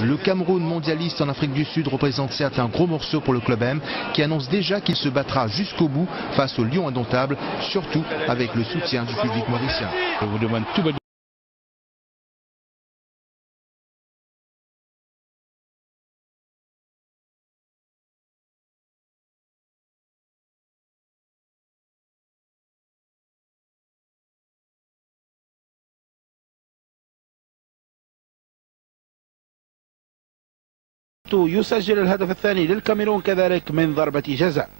Le Cameroun, mondialiste en Afrique du Sud, représente certes un gros morceau pour le club M, qui annonce déjà qu'il se battra jusqu'au bout face au Lion indomptable, surtout avec le soutien du public mauricien. Je vous demande tout bêtement. يسجل الهدف الثاني للكاميرون كذلك من ضربة جزاء.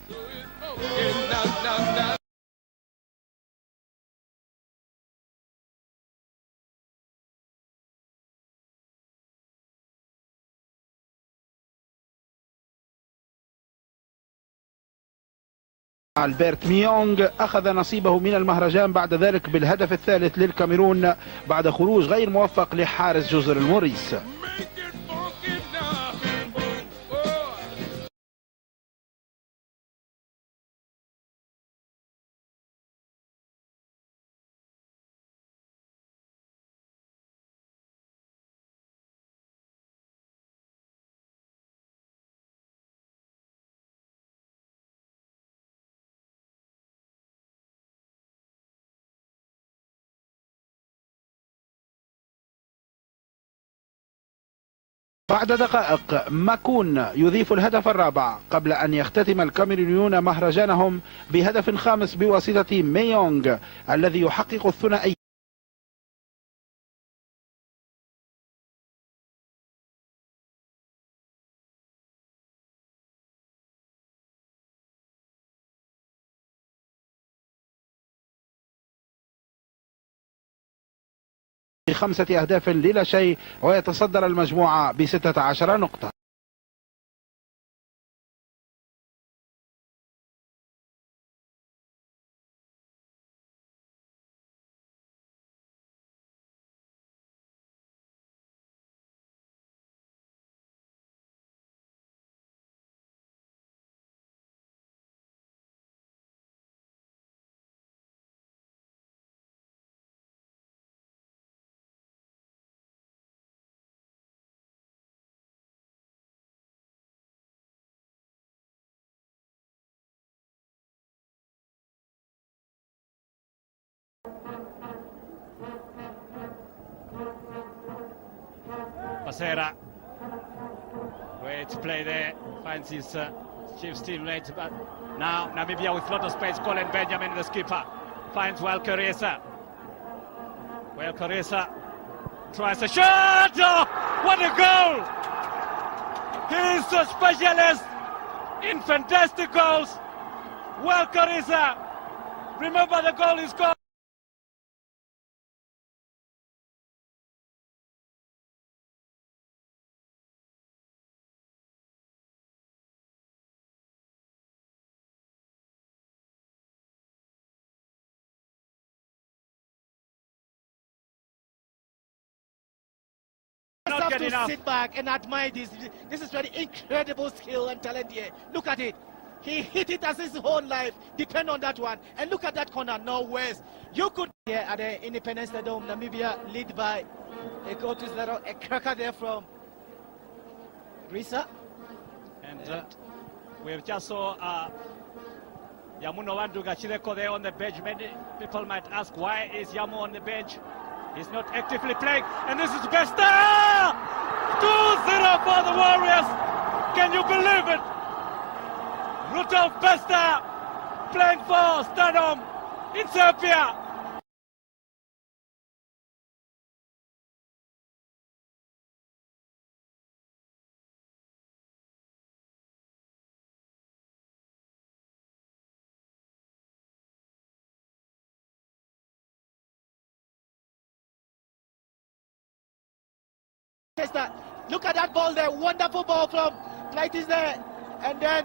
ألبرت ميونغ أخذ نصيبه من المهرجان بعد ذلك بالهدف الثالث للكاميرون بعد خروج غير موفق لحارس جزر الموريس. بعد دقائق ماكون يضيف الهدف الرابع قبل أن يختتم الكاميرونيون مهرجانهم بهدف خامس بواسطة ميونغ الذي يحقق الثنائي. ب5 أهداف للا شيء ويتصدر المجموعة ب16 نقطة. Pasera, way to play there, finds his chief teammate, but now Namibia with a lot of space. Colin Benjamin, the skipper, finds Welkeresa. Welkeresa tries a shot. Oh, what a goal! He is a specialist in fantastic goals. Welkeresa, remember the goal he scored. Have to sit back and admire this. This is very incredible skill and talent here. Look at it. He hit it as his whole life. Depend on that one. And look at that corner, northwest. You could here at the Independence Stadium, Namibia, lead by a goal to 0, a cracker there from Risa. And we've just saw Yamuno Wanduga Chileko there on the bench. Many people might ask, why is Yamu on the bench? He's not actively playing, and this is Besta! 2-0 for the Warriors. Can you believe it? Rudolf Besta playing for Stadom in Serbia. Look at that ball there, wonderful ball from Clytis there, and then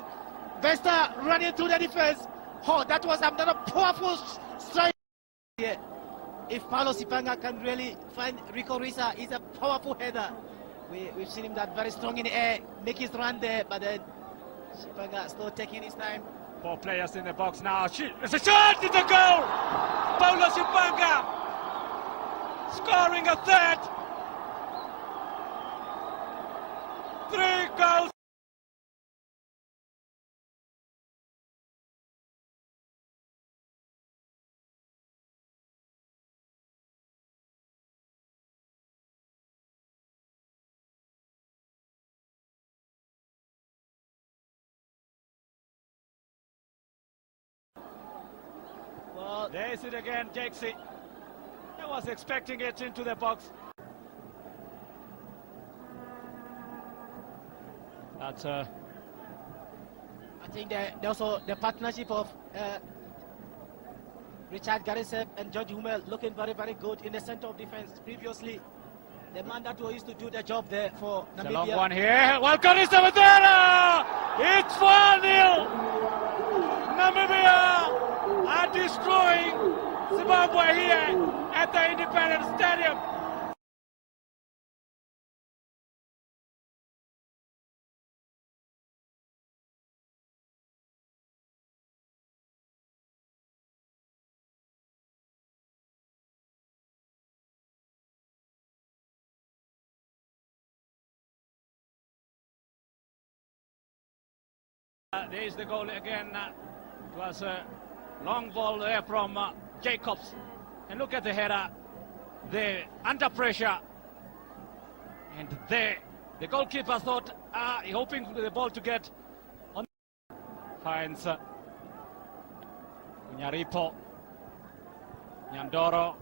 Vesta running through the defense. Oh, that was another powerful strike. Yeah. If Paulo Sipanga can really find Rico Risa, he's a powerful header. We've seen him that very strong in the air, make his run there, but then Sipanga still taking his time. 4 players in the box now. It's a shot! It's a goal! Paulo Sipanga scoring a third. goals. Well, there's it again, Jakesy. I was expecting it into the box. That's I think that also the partnership of Richard Garisep and George Hummel looking very, very good in the center of defense. Previously, the man that used to do the job there for Namibia. a long one here. Well, Carissa with there. It's 4-0. Namibia are destroying Zimbabwe here at the Independence Stadium. There's the goal again. It was a long ball there from Jacobs. And look at the header. They're under pressure. And there, the goalkeeper thought, hoping for the ball to get on. Finds Nyaripo. Nyandoro.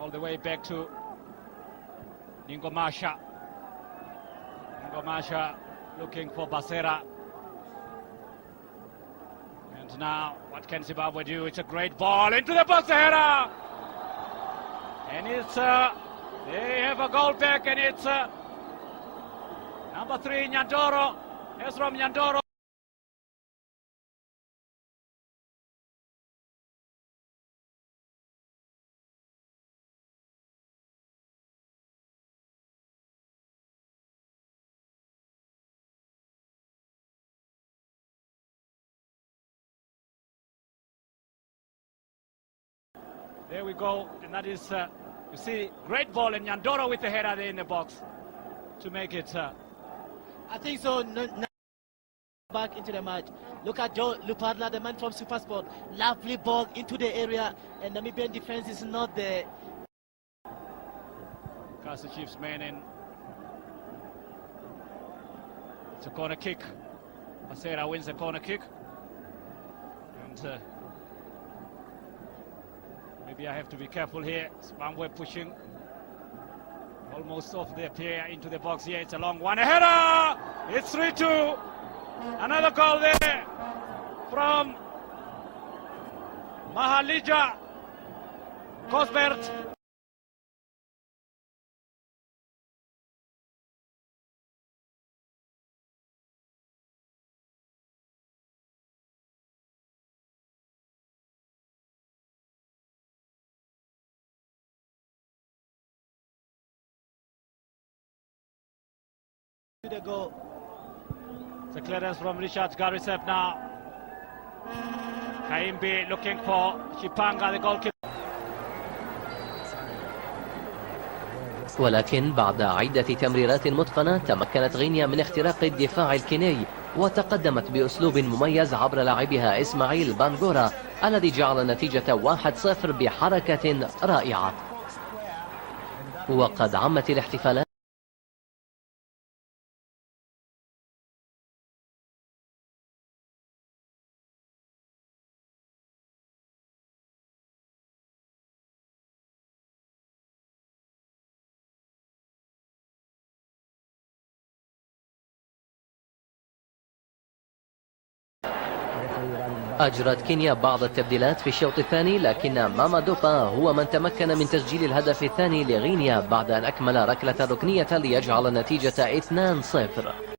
All the way back to Ningomasha. Ningomasha looking for Basera. And now, what can Zimbabwe do? It's a great ball into the box, header! And it's, they have a goal back, and it's number 3, Nyandoro. Ezra Nyandoro. There we go, and that is, you see, great ball, and Nyandoro with the header there in the box to make it. I think so. Back into the match. Look at Joe Lupadla, the man from Supersport. Lovely ball into the area, and Namibian defense is not there. Castle Chiefs man in. It's a corner kick. Basera wins the corner kick. And maybe I have to be careful here. Zimbabwe pushing almost off their player into the box here. It's a long one. A header! It's 3-2. Another goal there from Mahalija Cosbert. The goal. It's a clearance from Richard Garisep now. Kaimbi looking for Chipanga, the goalkeeper. ولكن بعد عدة تمريرات متقنة تمكنت غينيا من اختراق الدفاع الكيني وتقدمت بأسلوب مميز عبر لاعبها إسماعيل بانغورا الذي جعل النتيجة 1-0 بحركة رائعة. وقد عمت الاحتفالات أجرت كينيا بعض التبديلات في الشوط الثاني، لكن ماما دوبا هو من تمكن من تسجيل الهدف الثاني لغينيا بعد أن أكمل ركلة الركنية ليجعل النتيجة 2-0.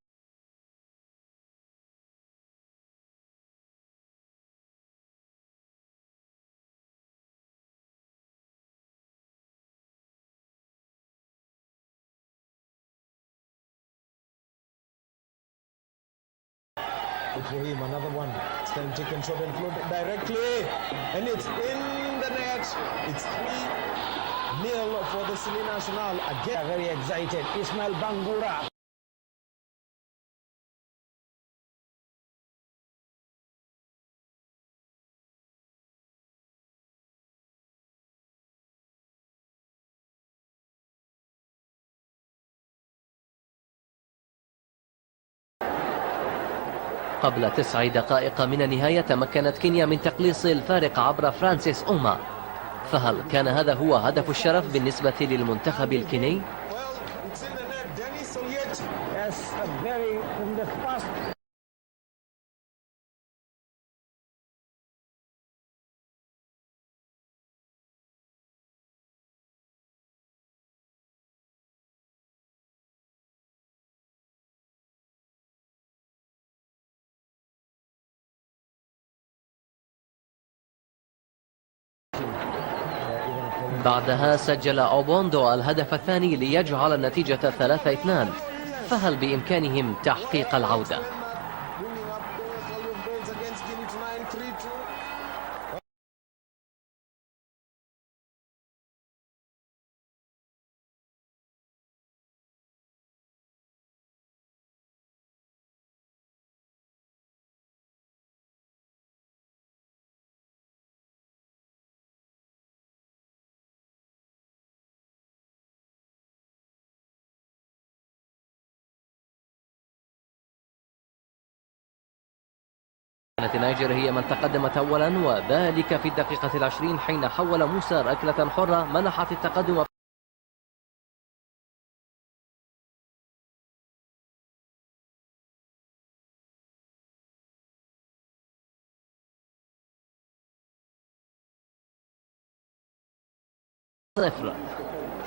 Ibrahim, another one. It's time taken shot and floated directly, and it's in the net. It's 3-0 for the Chile Nacional. Again, very excited. Ismail Bangura. قبل 9 دقائق من النهاية تمكنت كينيا من تقليص الفارق عبر فرانسيس أوما. فهل كان هذا هو هدف الشرف بالنسبة للمنتخب الكيني؟ بعدها سجل أوبوندو الهدف الثاني ليجعل النتيجة 3-2. فهل بإمكانهم تحقيق العودة؟ كانت نيجر هي من تقدمت أولا، وذلك في الدقيقة 20 حين حول موسى ركلة حرة منحت التقدم.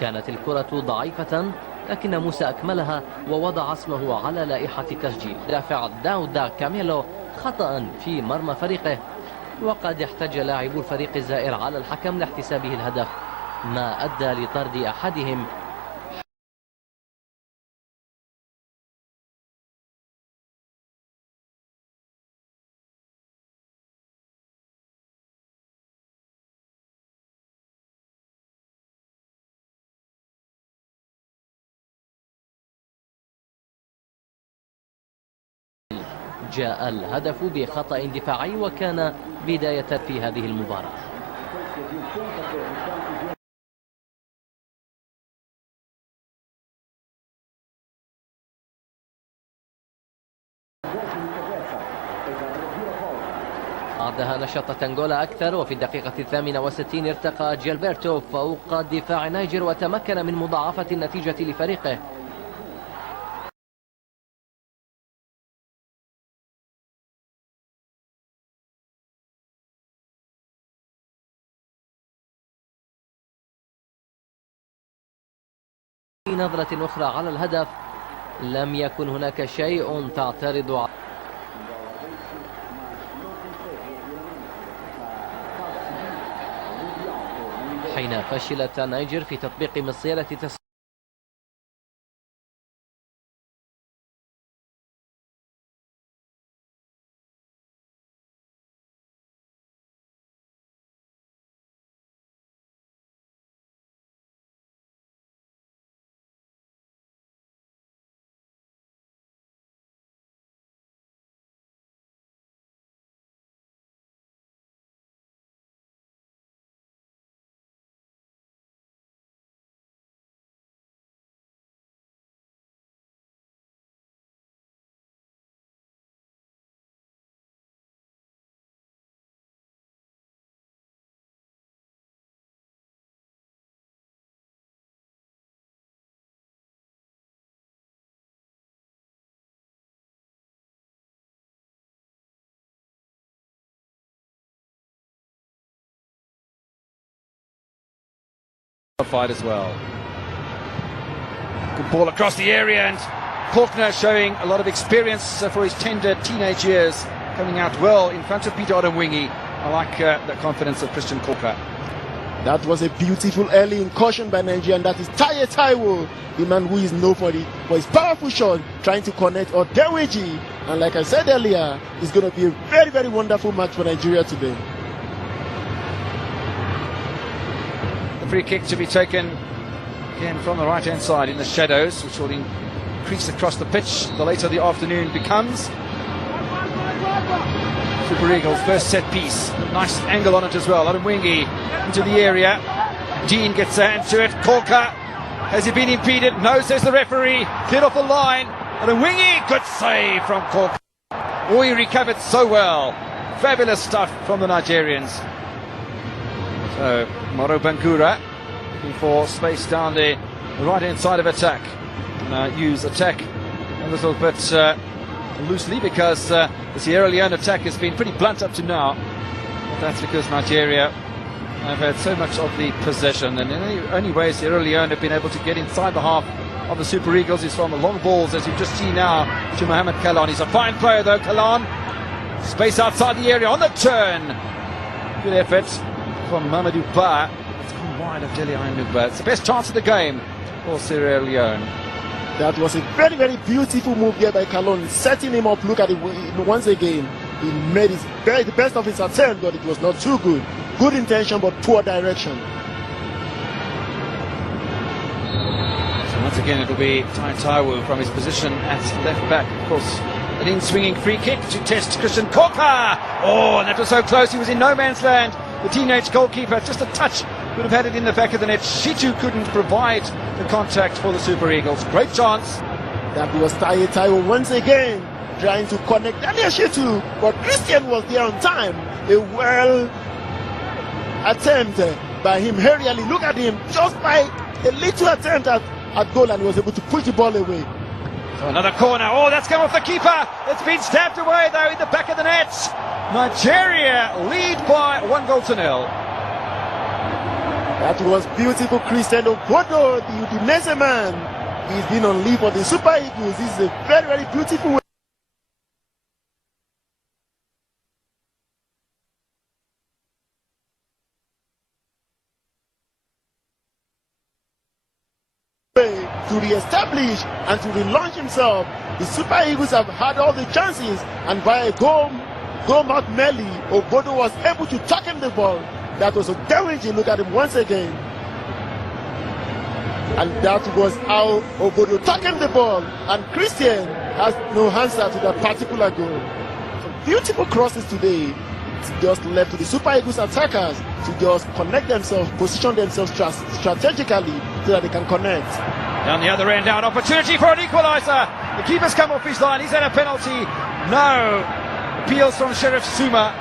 كانت الكرة ضعيفة لكن موسى أكملها ووضع اسمه على لائحة تسجيل. دافع داودا كاميلو خطأ في مرمى فريقه، وقد احتج لاعبو الفريق الزائر على الحكم لاحتسابه الهدف، ما أدى لطرد أحدهم. جاء الهدف بخطأ دفاعي وكان بداية في هذه المباراة. بعدها نشط أنغولا أكثر، وفي الدقيقة 68 ارتقى جيلبرتو فوق دفاع نيجر وتمكن من مضاعفة النتيجة لفريقه. نظرة أخرى على الهدف، لم يكن هناك شيء تعترض حين فشلت نيجر في تطبيق مصيرة fight as well. Good ball across the area, and Korkner showing a lot of experience for his tender teenage years, coming out well in front of Peter Odemwingie. I like the confidence of Christian Korkner. That was a beautiful early incursion by Nigeria, and that is Taye Taiwo, the man who is known for his powerful shot, trying to connect Odeweji. And like I said earlier, it's going to be a very, very wonderful match for Nigeria today. The free kick to be taken again from the right-hand side in the shadows, which will increase across the pitch the later the afternoon becomes. Super Eagles first set piece, nice angle on it as well. Odemwingie into the area, Dean gets into it. Korkner, has he been impeded? No, says the referee. Cleared off the line. Odemwingie, good save from Korkner. Oh, he recovered so well. Fabulous stuff from the Nigerians. So, Moro Bangura looking for space down the right-hand side of attack. Use attack a little bit loosely because the Sierra Leone attack has been pretty blunt up to now. But that's because Nigeria have had so much of the possession, and the only way Sierra Leone have been able to get inside the half of the Super Eagles is from the long balls, as you just see now, to Mohamed Kalan. He's a fine player though, Kalan. Space outside the area on the turn. Good effort from Mamadou Ba. It's gone wide of Dele Ayunugba. It's the best chance of the game for Sierra Leone. That was a very, very beautiful move here by Kalan, setting him up. Look at it once again. He made the best of his attempt, but it was not too good. Good intention, but poor direction. So once again, it'll be Tai Taiwo from his position at left back. Of course, an in-swinging free kick to test Christian Koka. Oh, and that was so close. He was in no man's land. The teenage goalkeeper, just a touch, would have had it in the back of the net. Shitu couldn't provide the contact for the Super Eagles. Great chance. That was Tai Taiwo once again trying to connect Daniel Shitu, but Christian was there on time. A well attempt by him. Hurriedly, look at him, just by a little attempt at goal, and he was able to push the ball away. So another corner. Oh, that's come off the keeper. It's been stabbed away though in the back of the net. Nigeria lead by 1-0. That was beautiful. Christian Obodo, the Udinese man. He's been on leave for the Super Eagles. This is a very, very beautiful way to re-establish and to relaunch himself. The Super Eagles have had all the chances, and by a goal mark Melly, Obodo was able to tuck him the ball. That was a damaging. Look at him once again. And that was how Obodo tucked him the ball, and Christian has no answer to that particular goal. Some beautiful crosses today. It's just left to the Super Eagles attackers to just connect themselves, position themselves strategically so that they can connect. Down the other end now, an opportunity for an equaliser. The keeper's come off his line. He's had a penalty. No. Appeals from Sheriff Suma,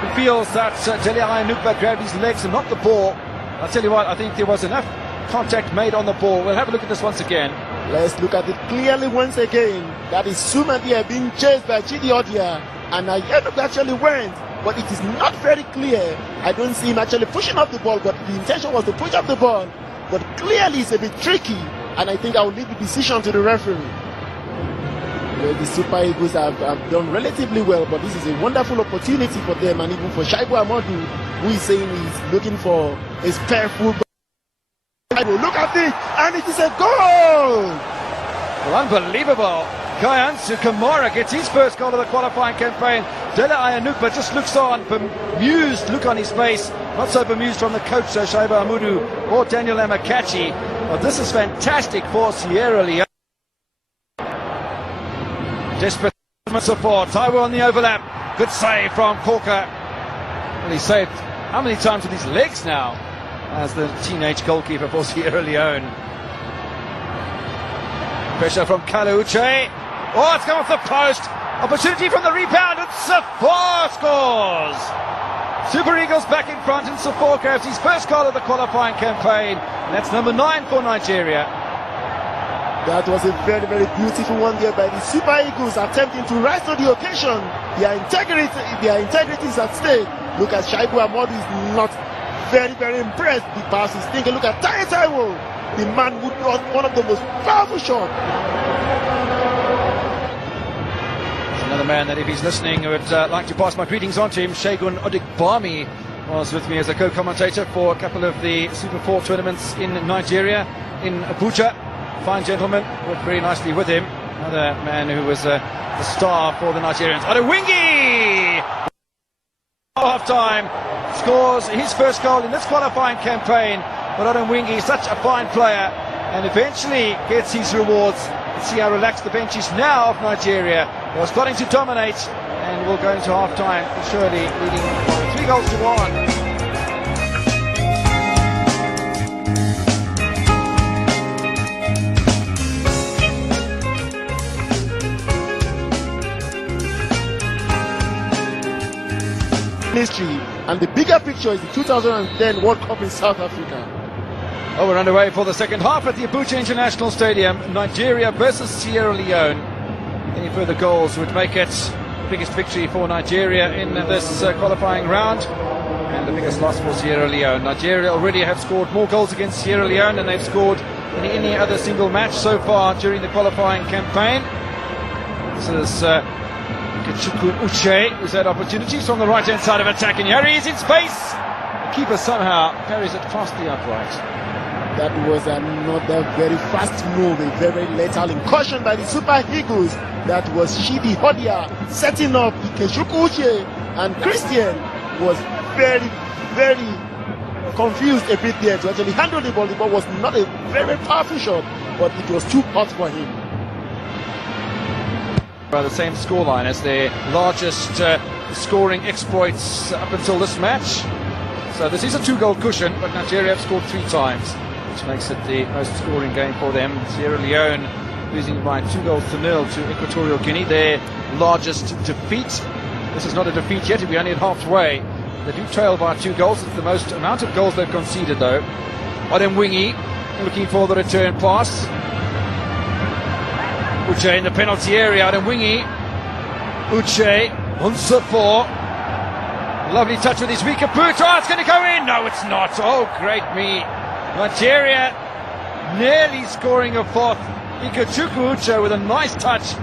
who feels that Dele Ayunugba grabbed his legs and not the ball. I'll tell you what, I think there was enough contact made on the ball. We'll have a look at this once again. Let's look at it clearly once again. That is Suma there being chased by Chidi Odia, and Ayunugba actually went, but it is not very clear. I don't see him actually pushing up the ball, but the intention was to push up the ball. But clearly it's a bit tricky, and I think I will leave the decision to the referee. Well, the Super Eagles have done relatively well, but this is a wonderful opportunity for them, and even for Shaibu Amadu, who is saying he's looking for a spare football. Look at it, and it is a goal! Well, unbelievable. Kyansu Kamara gets his first goal of the qualifying campaign. Dele Ayunugba just looks on, bemused look on his face. Not so bemused from the coach, Shaibu Amadu or Daniel Amakachi. But this is fantastic for Sierra Leone. Desperate support. Taiwo on the overlap. Good save from Corker. Well, he saved how many times with his legs now as the teenage goalkeeper for Sierra Leone. Pressure from Kalauche. Oh, it's come off the post. Opportunity from the rebound, and Safor scores. Super Eagles back in front, and Safor grabs his first goal of the qualifying campaign. And that's number 9 for Nigeria. That was a very, very beautiful one there by the Super Eagles, attempting to rise to the occasion. Their integrity is at stake. Look at Shaibu Amadu is not very, very impressed. The pass is thinking. Look at Tai Taiwo, the man who brought one of the most powerful shots. Another man that if he's listening, I would like to pass my greetings on to him. Shegun Odigbami was with me as a co-commentator for a couple of the Super 4 tournaments in Nigeria, in Abuja. Fine gentleman, worked very nicely with him. Another man who was the star for the Nigerians. Odewingi! Half-time, scores his first goal in this qualifying campaign. But Odewingi is such a fine player and eventually gets his rewards. See how relaxed the bench is now of Nigeria. They're starting to dominate, and we'll go into half-time, surely leading by 3-1. history, and the bigger picture is the 2010 World Cup in South Africa. Oh, we're underway for the second half at the Abuja International Stadium. Nigeria versus Sierra Leone. Any further goals would make it the biggest victory for Nigeria in this qualifying round, and the biggest loss for Sierra Leone. Nigeria already have scored more goals against Sierra Leone than they've scored in any other single match so far during the qualifying campaign. This is Ikechukwu Uche, who's had opportunities from the right-hand side of attack, and here he is in space. The keeper somehow carries it past the upright. That was another very fast move, a very lethal incursion by the Super Eagles. That was Shidi Hodia setting up Ikechukwu Uche, and Christian was very, very confused a bit there to actually handle the ball. The ball was not a very powerful shot, but it was too hot for him. By the same scoreline as their largest scoring exploits up until this match. So this is a 2-goal cushion, but Nigeria have scored 3 times, which makes it the most scoring game for them. Sierra Leone losing by 2-0 to Equatorial Guinea, their largest defeat. This is not a defeat yet, we're only at halfway. They do trail by 2 goals. It's the most amount of goals they've conceded, though. Odemwingie looking for the return pass. Uche in the penalty area. Odemwingie. Uche on 4. Lovely touch with his weaker boot. Oh, it's going to go in. No, it's not. Oh, great me. Nigeria nearly scoring a 4th. Ikechukwu Uche with a nice touch.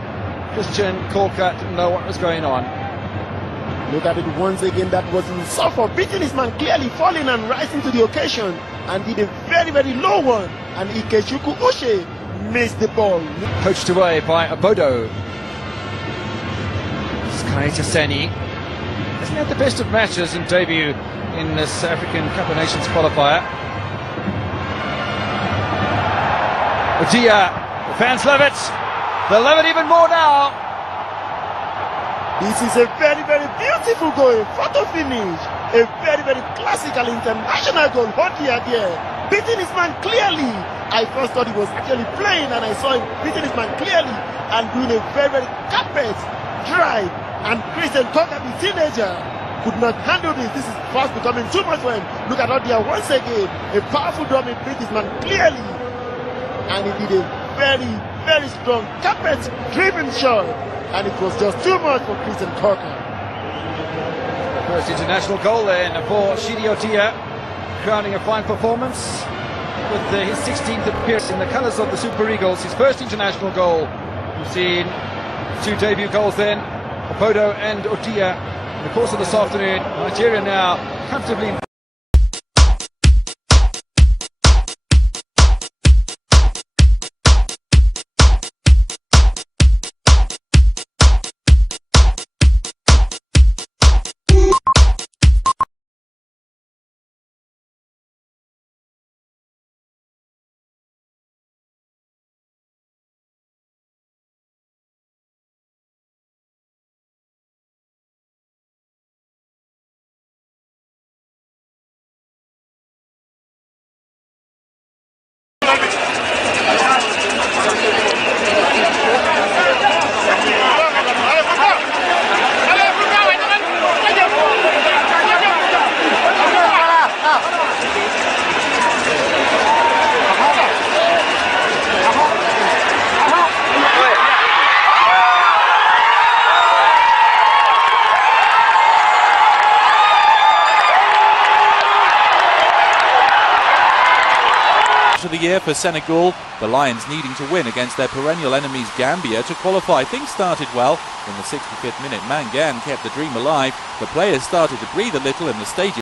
Christian Korka didn't know what was going on. Look at it once again. That was Nsofo beating his man, clearly falling and rising to the occasion, and did a very, very low one. And Ikechukwu Uche missed the ball. Poached away by Abodo. Sky Taseni hasn't had the best of matches and debut in this African Cup of Nations qualifier. Odia, the fans love it. They'll love it even more now. This is a very, very beautiful goal, photo finish. A very, very classical international goal. Odia there, beating his man clearly. I first thought he was actually playing, and I saw him beating his man clearly and doing a very, very carpet drive. And Christian Korka, the teenager, could not handle this. This is fast becoming too much for him. Look at Odia once again. A powerful drumming beat his man clearly. And he did a very, very strong carpet driven shot. And it was just too much for Christian Korka. First international goal then for Shidi Odia, crowning a fine performance with his 16th appearance in the colours of the Super Eagles. His first international goal. We've seen 2 debut goals then, Abodo and Odia, in the course of this afternoon. Nigeria now comfortably of the year for Senegal, the Lions needing to win against their perennial enemies Gambia to qualify. Things started well. In the 65th minute, Mangan kept the dream alive. The players started to breathe a little in the stadium.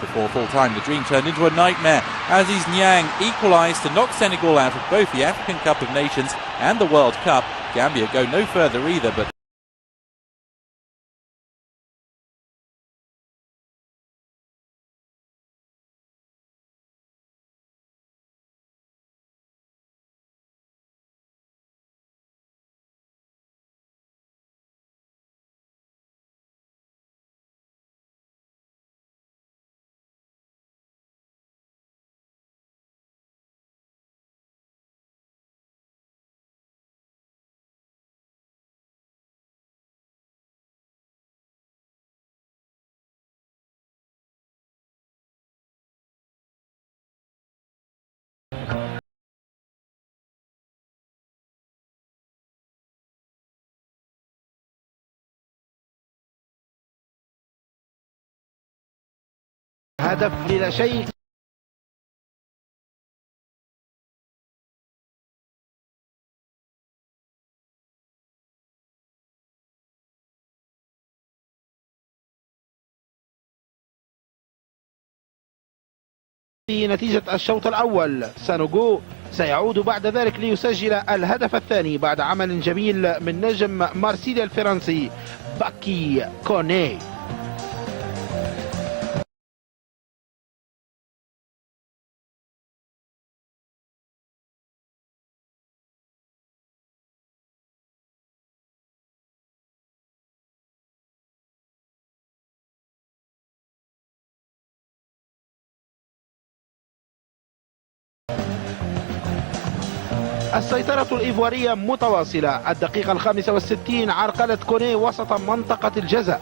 Before full-time, the dream turned into a nightmare as Aziz Niang equalised to knock Senegal out of both the African Cup of Nations and the World Cup. Gambia go no further either, but هدف بلا شيء. في نتيجة الشوط الأول سانوغو سيعود بعد ذلك ليسجل الهدف الثاني بعد عمل جميل من نجم مارسيليا الفرنسي باكي كوني. السيطرة الإيفوارية متواصلة. الدقيقة 65 عرقلة كوني وسط منطقة الجزاء.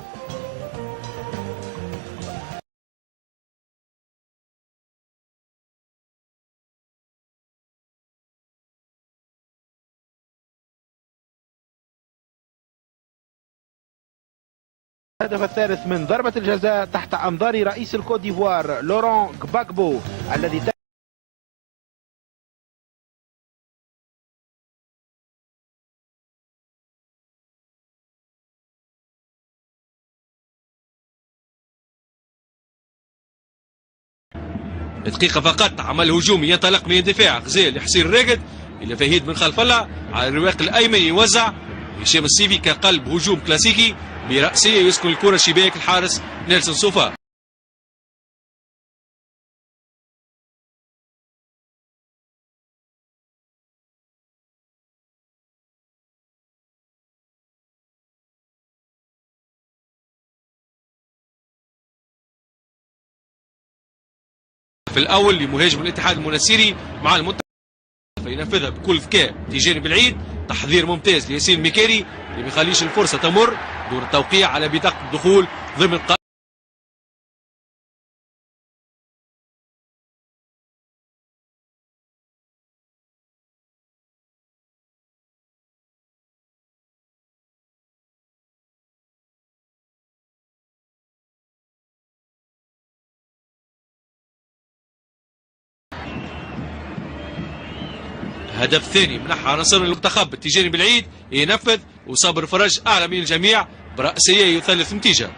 الهدف الثالث من ضربة الجزاء تحت أنظار رئيس الكوت ديفوار لوران غباغبو الذي دقيقة فقط عمل هجومي ينطلق من الدفاع غزال لحسين الراقد إلى فهيد بن خلف الله على الرواق الأيمن يوزع هشام السيفي كقلب هجوم كلاسيكي برأسية يسكن الكرة شباك الحارس نيلسون سوفا. في الأول لمهاجم الاتحاد المنسيري مع المنتخب فينفذها بكل ذكاء في جانب العيد. تحضير ممتاز لياسين ميكاري اللي ما يخليش الفرصة تمر. دور التوقيع على بدقة الدخول ضمن هدف ثاني منح عناصر المنتخب باتجاه بالعيد ينفذ وصابر فرج اعلى من الجميع برأسية يثلث نتيجة.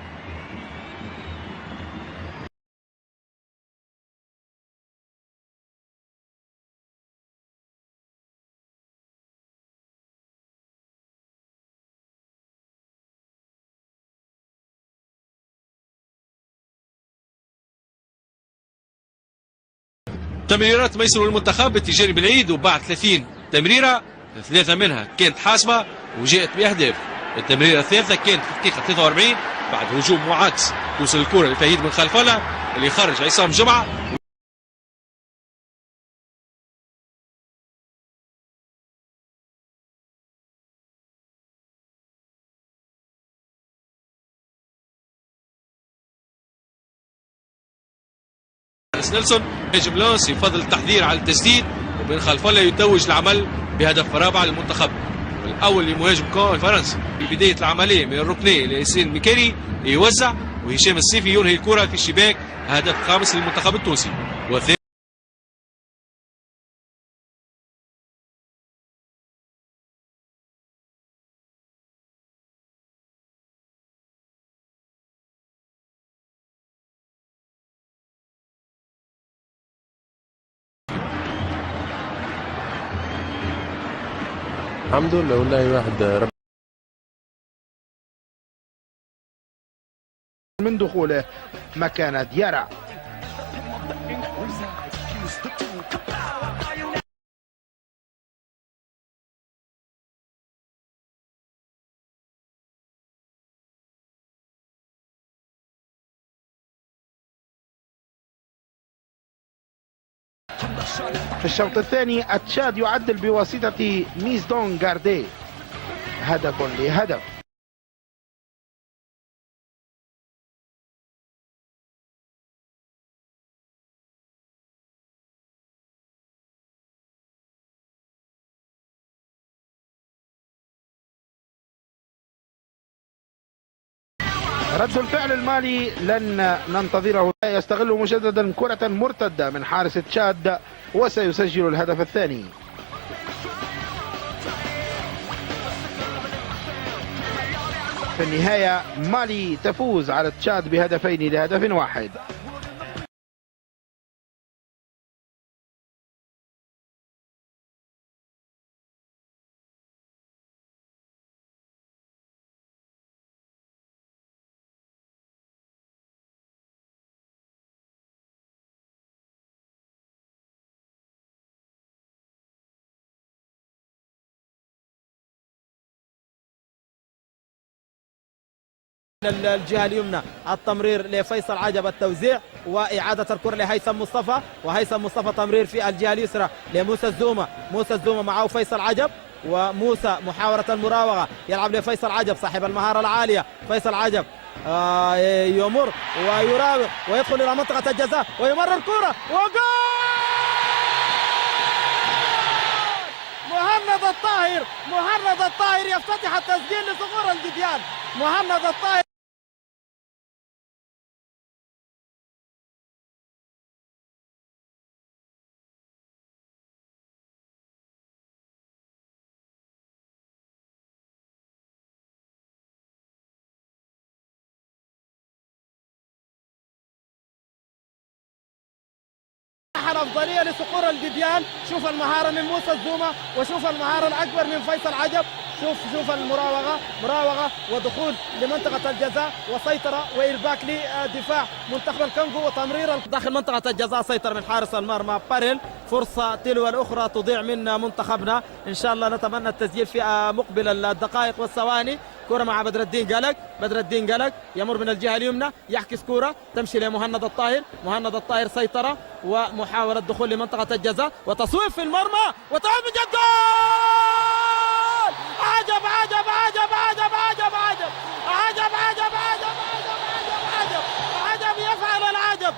تمريرات ميسر المنتخب باتجاه بالعيد وبعد 30 تمريرة 3 منها كانت حاسمة وجاءت بأهداف. التمريرة الثالثة كانت في الدقيقة 43 بعد هجوم معاكس توصل الكرة لفهيد بن خلف الله اللي خرج عصام جمعة. نيلسون نجم لونس يفضل التحذير على التسديد وبن خلف الله يتوج العمل بهدف رابع للمنتخب الاول لمهاجم كون الفرنسي. في بدايه العمليه من الركنيه لياسين ميكاري يوزع وهشام السيفي ينهي الكره في الشباك. هدف خامس للمنتخب التونسي. الحمد لله والله واحد من دخوله مكان ديارا. في الشوط الثاني التشاد يعدل بواسطة ميزدون غاردي، هدف لهدف. رد الفعل المالي لن ننتظره، يستغل مجددا كرة مرتدة من حارس تشاد وسيسجل الهدف الثاني. في النهاية مالي تفوز على تشاد بهدفين لهدف واحد. الجهة اليمنى التمرير لفيصل عجب، التوزيع وإعادة الكرة لهيثم مصطفى، وهيثم مصطفى تمرير في الجهة اليسرى لموسى الزومة، موسى الزومة معه فيصل عجب، وموسى محاولة المراوغة يلعب لفيصل عجب صاحب المهارة العالية. فيصل عجب يمر ويراوغ ويدخل إلى منطقة الجزاء ويمرر الكرة وجول! مهند الطاهر، مهند الطاهر يفتتح التسجيل لصقور الجديان. مهند الطاهر الأفضلية لصقور الجديان. شوف المهارة من موسى الزومة، وشوف المهارة الأكبر من فيصل عجب. شوف المراوغة، مراوغة ودخول لمنطقة الجزاء وسيطرة وإرباك لدفاع منتخب الكونغو وتمرير داخل منطقة الجزاء. سيطرة من حارس المرمى باريل. فرصة تلو الأخرى تضيع من منتخبنا. إن شاء الله نتمنى التسجيل في مقبل الدقائق والثواني. كرة مع بدر الدين قلق، بدر الدين قلق يمر من الجهة اليمنى، يحكس كرة تمشي لمهند الطاهر. مهند الطاهر سيطرة ومحاولة دخول لمنطقة الجزاء وتصويب في المرمى وتعود من جد. عجب عجب عجب عجب عجب عجب عجب عجب عجب عجب عجب يفعل العجب.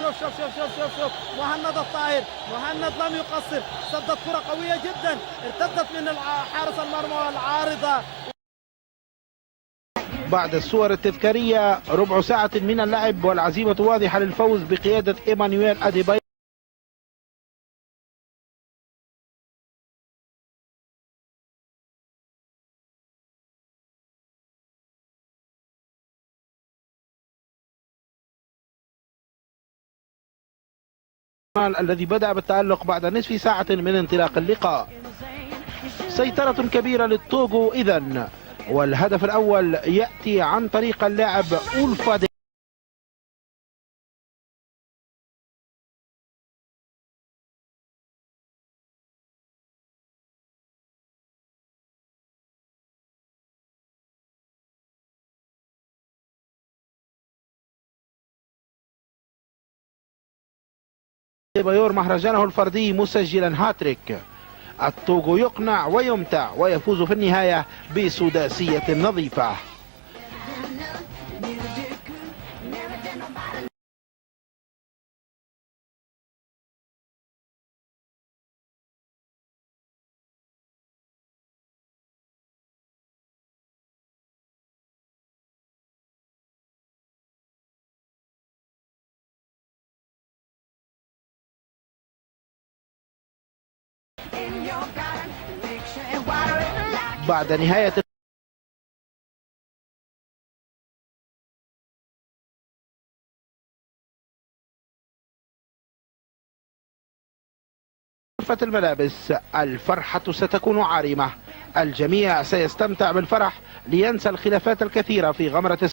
شوف شوف شوف شوف شوف مهند الطاهر، مهند لم يقصر، صدت كرة قوية جدا ارتدت من حارس المرمى والعارضة. بعد الصور التذكارية ربع ساعة من اللعب والعزيمة واضحة للفوز بقيادة إيمانويل أديبايو. الذي بدأ بالتألق بعد نصف ساعة من انطلاق اللقاء. سيطرة كبيرة للتوغو إذن، والهدف الأول يأتي عن طريق اللاعب أولفا بايور مهرجانه الفردي مسجلا هاتريك. التوغو يقنع ويمتع ويفوز في النهاية بسداسية نظيفة. بعد نهاية غرفة الملابس الفرحة ستكون عارمة. الجميع سيستمتع بالفرح لينسى الخلافات الكثيرة في غمرة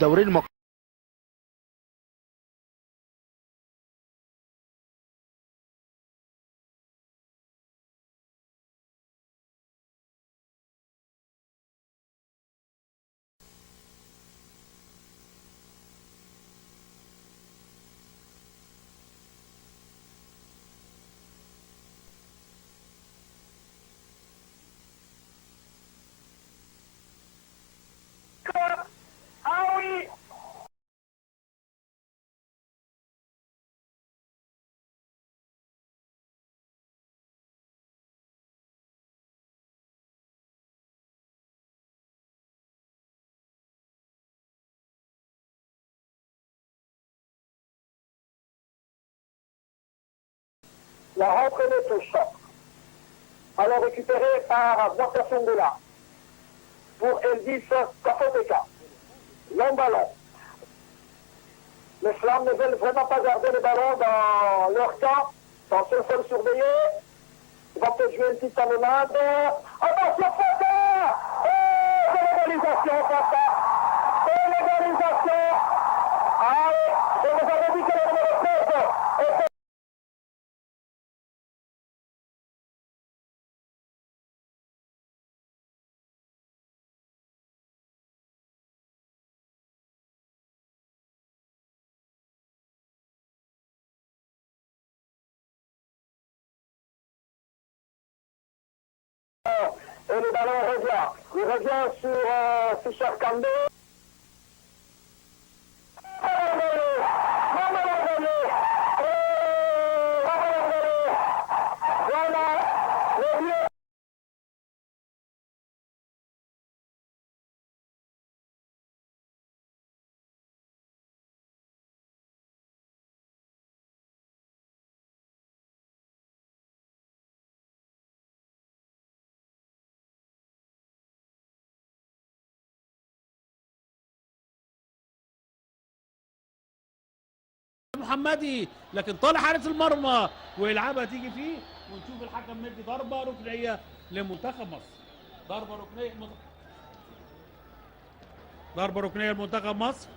دوري المقاولون. La rentrée des touches. Alors récupérée par Boisson-Goula pour Elvis Kafoteka. Long ballon. Les Flammes ne veulent vraiment pas garder le ballon dans leur camp. Attention, il faut le surveiller. Il va peut-être jouer une petite talonnade. Attention, Fata! Oh, l'égalisation, Fata! Oh, l'égalisation! Ah oui, je vous avais dit que le numéro 13 était... Et le ballon revient. Il revient sur Fischer Kandé. Voilà. Le mieux. محمدي لكن طالع حارس المرمى ويلعبها تيجي فيه ونشوف الحكم مدي ضربه ركنيه لمنتخب مصر. ضربه ركنيه لمنتخب مصر.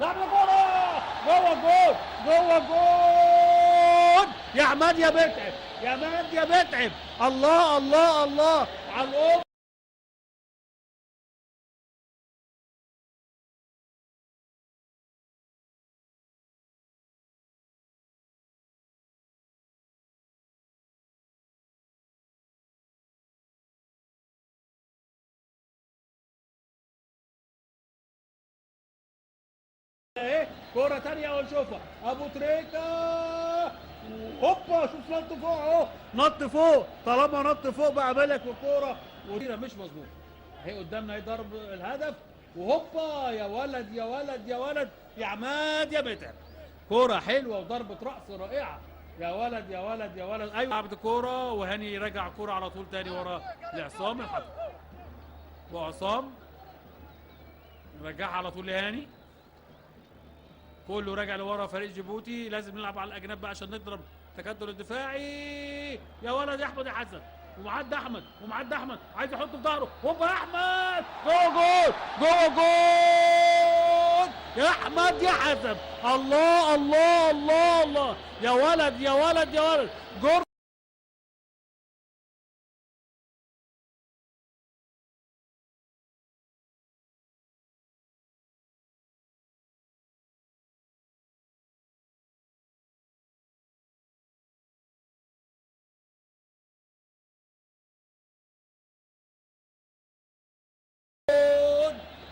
لعب الكوره جوه الجول جوه الجول. يا عماد يا بتعب يا عماد يا بتعب. الله الله الله على الأم. ايه كرة تانية ونشوفها ابو تريكة. هوبا شوف نط فوق اهو نط فوق. طالما نط فوق بقى بالك والكورة ودينا مش مظبوط. اهي قدامنا اهي ضرب الهدف وهوبا يا ولد يا ولد يا ولد يا عماد يا متعب. كورة حلوة وضربة رأس رائعة. يا ولد يا ولد يا ولد. ايوه لعبت الكورة وهاني يرجع الكورة على طول تاني ورا لعصام الحكم. وعصام رجعها على طول لهاني. كله راجع لورا فريق جيبوتي. لازم نلعب على الاجناب بقى عشان نضرب التكتل الدفاعي. يا ولد يا احمد يا حسن ومعدي احمد عايز يحط في ظهره. هوبا يا احمد جوه جول جوه جول يا احمد يا حسن. الله الله الله الله يا ولد يا ولد يا ولد. جول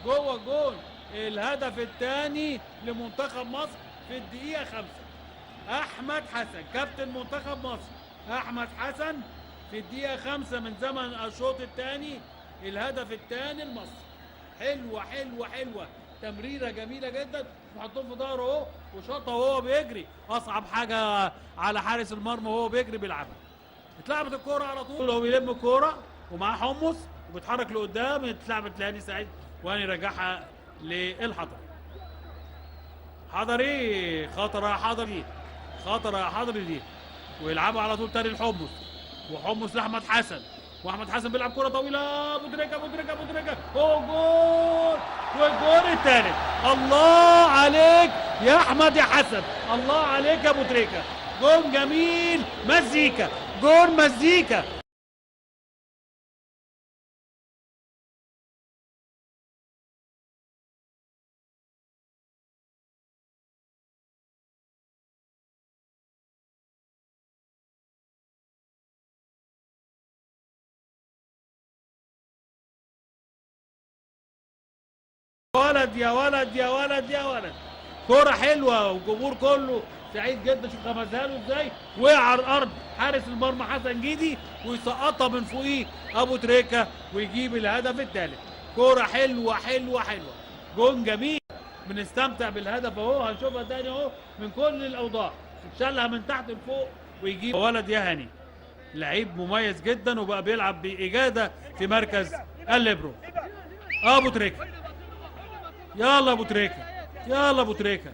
جوه الجون. الهدف الثاني لمنتخب مصر في الدقيقة 5. أحمد حسن كابتن منتخب مصر، أحمد حسن في الدقيقة 5 من زمن الشوط الثاني الهدف الثاني لمصر. حلوة حلوة حلوة، تمريرة جميلة جدا، محطوط في ظهره اهو وشاطها وهو بيجري. أصعب حاجة على حارس المرمى وهو بيجري بيلعبها. اتلعبت الكورة على طول، هو بيلم الكورة ومعاه حمص وبيتحرك لقدام، اتلعبت لهاني سعيد وهاني رجعها للحضري. حضري خطرة يا حضري، خطرة يا حضري دي، ويلعبها على طول تاني لحمص، وحمص لأحمد حسن، واحمد حسن بيلعب كرة طويلة، ابو تريكة ابو تريكة ابو تريكة، هو جول، والجول الثالث. الله عليك يا احمد يا حسن، الله عليك يا ابو تريكة، جول جميل، مزيكا، جول مزيكا. ولد يا ولد يا ولد يا ولد، كرة حلوة والجمهور كله سعيد جدا. شوف غمزها له ازاي، وقع على الارض حارس المرمى حسن جيدي ويسقطها من فوقيه ابو تريكة ويجيب الهدف الثالث. كرة حلوة حلوة حلوة، جون جميل، بنستمتع بالهدف اهو، هنشوفها تاني اهو من كل الاوضاع، شالها من تحت لفوق ويجيب. ولد يا هاني لعيب مميز جدا وبقى بيلعب بإجادة في مركز الليبرو. ابو تريكة، يلا ابو تريكة، يلا ابو تريكة،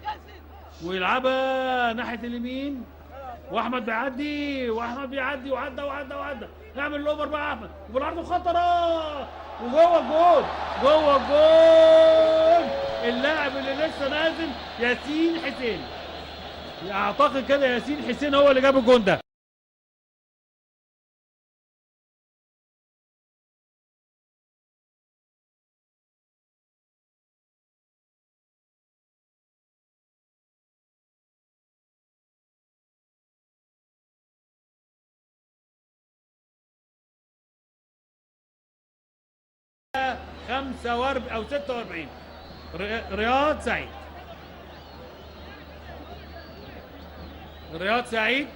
ويلعبها ناحيه اليمين، واحمد بيعدي، واحمد بيعدي وعدى وعدى وعدى، يعمل الاوفر بقى احمد وبالعرض خطره وجوه الجول، جوه الجول. اللاعب اللي لسه نازل ياسين حسين، اعتقد كده ياسين حسين هو اللي جاب الجون ده. خمسة أو 46 رياض سعيد، رياض سعيد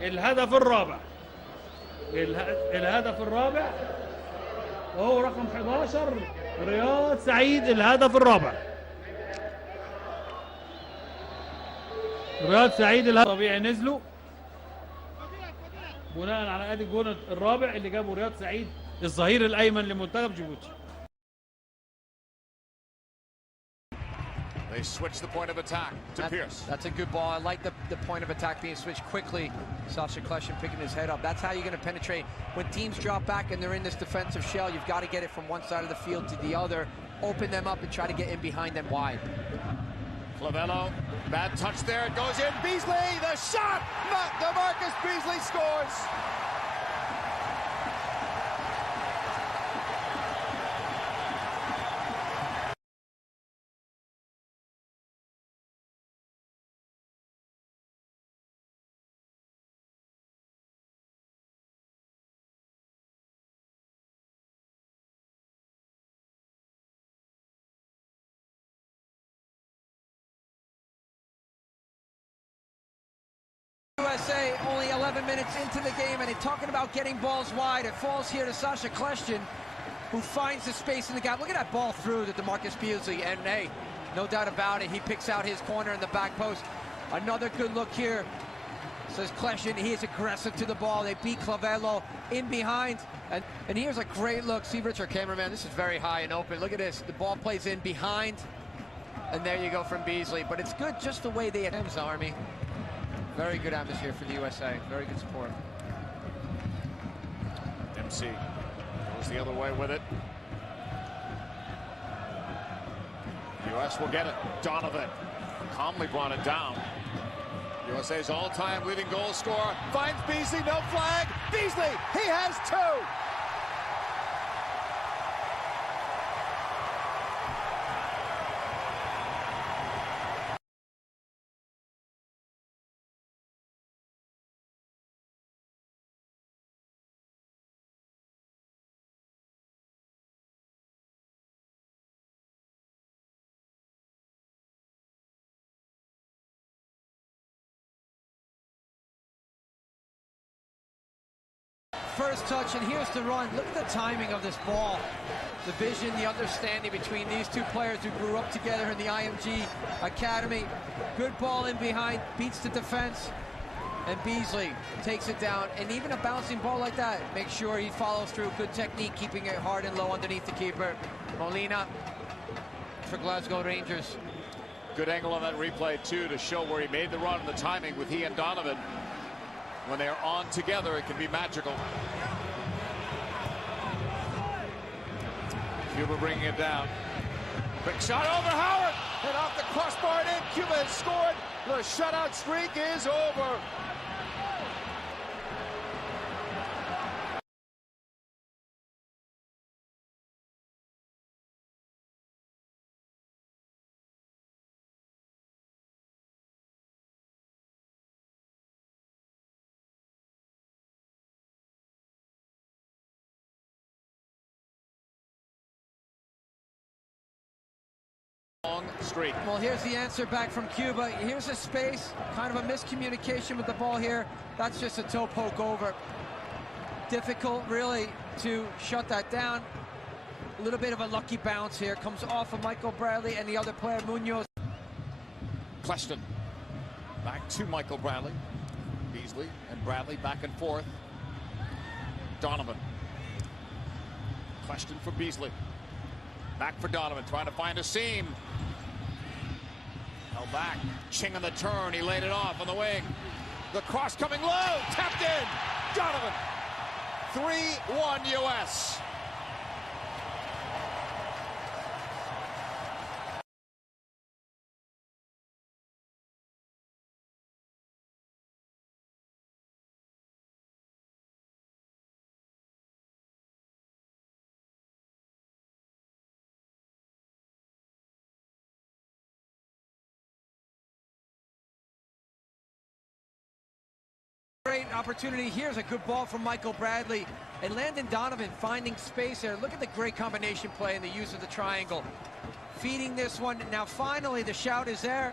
الهدف الرابع، الهدف الرابع وهو رقم 11. رياض سعيد الهدف الرابع، رياض سعيد الهدف طبيعي نزلوا بناء على ادي الجون الرابع اللي جابه رياض سعيد الظهير الايمن لمنتخب جيبوتي. They switch the point of attack to Pierce. That's a good ball. I like the point of attack being switched quickly. Sasha Kleshin picking his head up. That's how you're going to penetrate. When teams drop back and they're in this defensive shell, you've got to get it from one side of the field to the other, open them up and try to get in behind them wide. Clavello, bad touch there. It goes in. Beasley, the shot! DeMarcus Beasley scores! USA only 11 minutes into the game, and they're talking about getting balls wide. It falls here to Sasha Kleshin, who finds the space in the gap. Look at that ball through to DeMarcus Beasley, and hey, no doubt about it, he picks out his corner in the back post. Another good look here, says Kleshin. He is aggressive to the ball. They beat Clavello in behind, and here's a great look. See, Richard, cameraman, this is very high and open. Look at this. The ball plays in behind, and there you go from Beasley. But it's good just the way they attempts the Army. Very good atmosphere for the USA. Very good support. Dempsey goes the other way with it. The U.S. will get it. Donovan calmly brought it down. USA's all-time leading goal scorer finds Beasley, no flag. Beasley, he has two. first touch, and here's the run. Look at the timing of this ball. The vision, the understanding between these two players who grew up together in the IMG Academy. Good ball in behind, beats the defense, and Beasley takes it down. And even a bouncing ball like that, make sure he follows through. Good technique, keeping it hard and low underneath the keeper. Molina for Glasgow Rangers. Good angle on that replay, too, to show where he made the run and the timing with he and Donovan. When they are on together, it can be magical. Cuba bringing it down. Quick shot over Howard, and off the crossbar and in. Cuba has scored. The shutout streak is over. Streak. Well, here's the answer back from Cuba. Here's a space, kind of a miscommunication with the ball here. That's just a toe poke over. Difficult, really, to shut that down. A little bit of a lucky bounce here. Comes off of Michael Bradley and the other player, Munoz. Cleston back to Michael Bradley. Beasley and Bradley back and forth. Donovan. Cleston for Beasley. Back for Donovan, trying to find a seam. Held back. Ching on the turn. He laid it off on the wing. The cross coming low. Tapped in. Donovan. 3-1 U.S. Great opportunity. Here's a good ball from Michael Bradley. And Landon Donovan finding space there. Look at the great combination play and the use of the triangle. Feeding this one. Now finally the shout is there.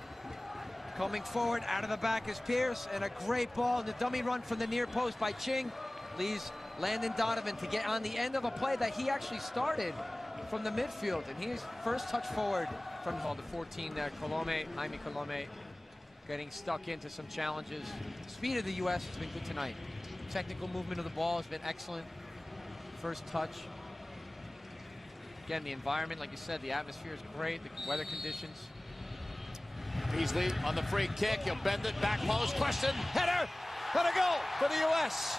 Coming forward out of the back is Pierce. And a great ball in the dummy run from the near post by Ching. Leaves Landon Donovan to get on the end of a play that he actually started from the midfield. And he's first touch forward from the 14 there. Jaime Colome. Getting stuck into some challenges. Speed of the U.S. has been good tonight. Technical movement of the ball has been excellent. First touch. Again, the environment, like you said, the atmosphere is great. The weather conditions. Beasley on the free kick. He'll bend it. Back post. Question. Header. And a goal for the U.S.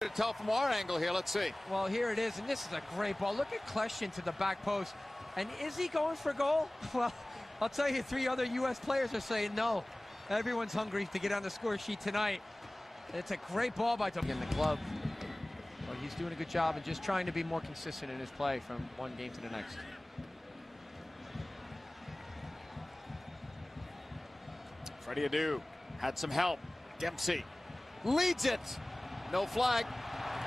To tell from our angle here, let's see. Well, here it is, and this is a great ball. Look at Kleshin to the back post. And is he going for goal? Well, I'll tell you, 3 other U.S. players are saying no. Everyone's hungry to get on the score sheet tonight. It's a great ball by Tom in the club. Well, he's doing a good job and just trying to be more consistent in his play from one game to the next. Freddie Adu had some help. Dempsey leads it. No flag.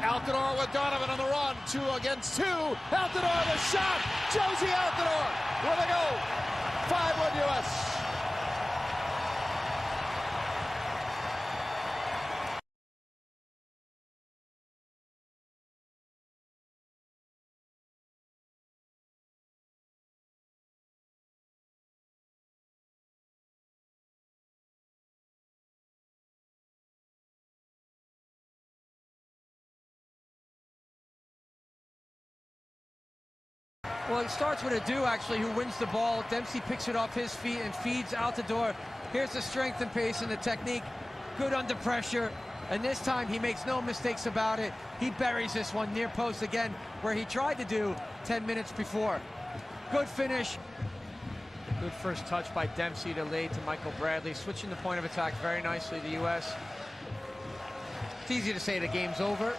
Altidore with Donovan on the run. 2 against 2. Altidore the shot. Josie Altidore with a goal. 5-1 U.S. Well, it starts with Adu, actually, who wins the ball. Dempsey picks it off his feet and feeds Altidore. Here's the strength and pace and the technique. Good under pressure. And this time, he makes no mistakes about it. He buries this one near post again, where he tried to do 10 minutes before. Good finish. Good first touch by Dempsey to lay to Michael Bradley. Switching the point of attack very nicely, the U.S. It's easy to say the game's over.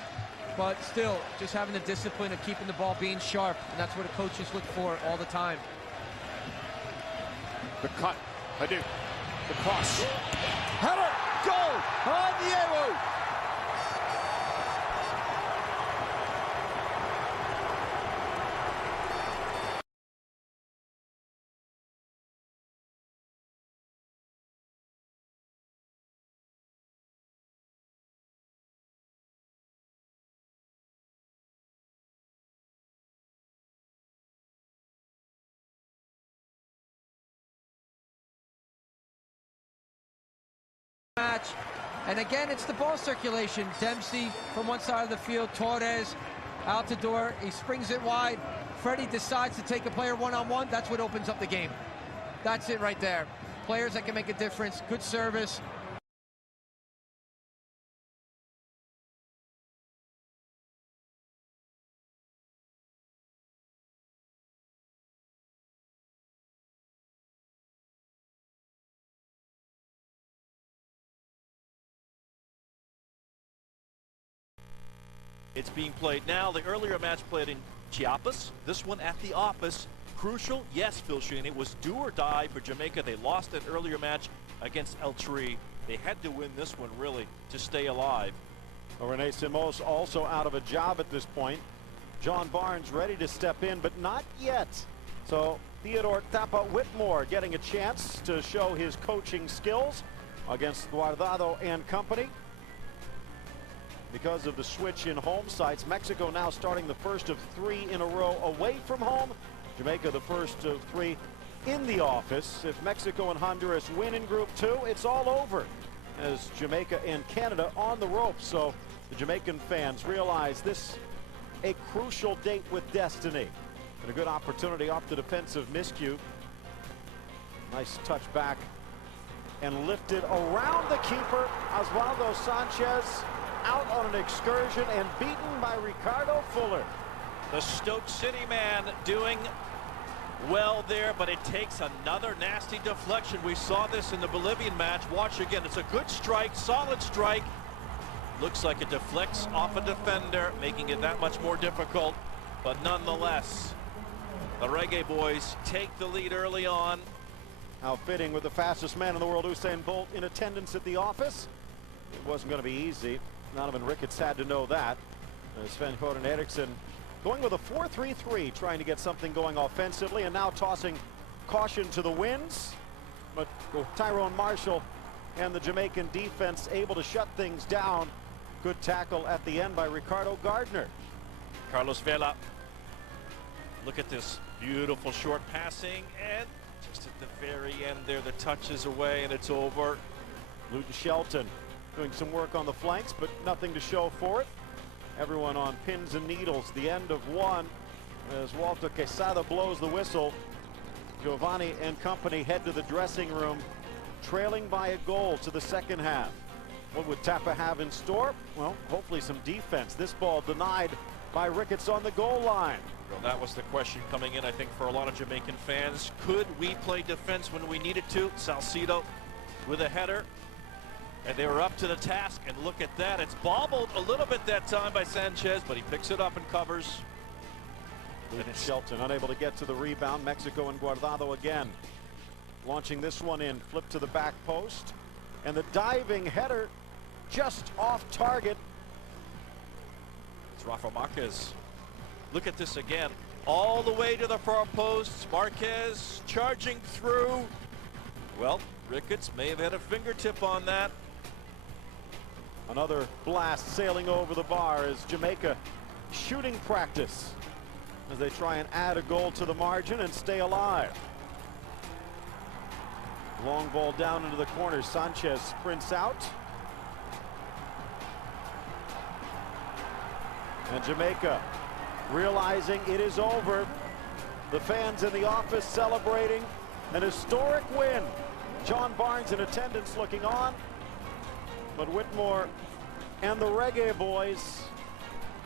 but still, just having the discipline of keeping the ball being sharp, and that's what the coaches look for all the time. The cut, Hadou, the cross, header, goal, Onyeu! Match, and again it's the ball circulation. Dempsey from one side of the field, Torres out the door, he springs it wide. Freddie decides to take a player one-on-one. That's what opens up the game. That's it right there. Players that can make a difference, good service. It's being played now. The earlier match played in Chiapas. This one at the office. Crucial, yes, Phil Sheen. It was do or die for Jamaica. They lost that earlier match against El Tri. They had to win this one, really, to stay alive. Well, Rene Simos also out of a job at this point. John Barnes ready to step in, but not yet. So Theodore Tapa Whitmore getting a chance to show his coaching skills against Guardado and company. Because of the switch in home sites, Mexico now starting the first of 3 in a row away from home. Jamaica the first of 3 in the office. If Mexico and Honduras win in Group 2, it's all over, as Jamaica and Canada on the ropes. So the Jamaican fans realize this a crucial date with destiny. And a good opportunity off the defensive miscue. Nice touch back and lifted around the keeper. Osvaldo Sanchez out on an excursion and beaten by Ricardo Fuller. The Stoke City man doing well there, but it takes another nasty deflection. We saw this in the Bolivian match. Watch again. It's a good strike, solid strike. Looks like it deflects off a defender, making it that much more difficult. But nonetheless, the Reggae boys take the lead early on. How fitting with the fastest man in the world, Usain Bolt, in attendance at the office. It wasn't going to be easy. Donovan Ricketts had to know that. Sven-Göran Eriksson going with a 4-3-3, trying to get something going offensively, and now tossing caution to the winds. But Tyrone Marshall and the Jamaican defense able to shut things down. Good tackle at the end by Ricardo Gardner. Carlos Vela. Look at this beautiful short passing, and just at the very end there, the touch is away and it's over. Luton Shelton doing some work on the flanks, but nothing to show for it. Everyone on pins and needles. The end of one as Walter Quesada blows the whistle. Giovanni and company head to the dressing room, trailing by a goal to the second half. What would Tapa have in store? Well, hopefully some defense. This ball denied by Ricketts on the goal line. Well, that was the question coming in, I think, for a lot of Jamaican fans. Could we play defense when we needed to? Salcido with a header. And they were up to the task, and look at that. It's bobbled a little bit that time by Sanchez, but he picks it up and covers. And Shelton unable to get to the rebound. Mexico and Guardado again. Launching this one in, flip to the back post. And the diving header just off target. It's Rafa Marquez. Look at this again. All the way to the far posts. Marquez charging through. Well, Ricketts may have had a fingertip on that. Another blast sailing over the bar as Jamaica shooting practice as they try and add a goal to the margin and stay alive. Long ball down into the corner. Sanchez sprints out. And Jamaica realizing it is over. The fans in the office celebrating an historic win. John Barnes in attendance looking on. But Whitmore and the Reggae boys,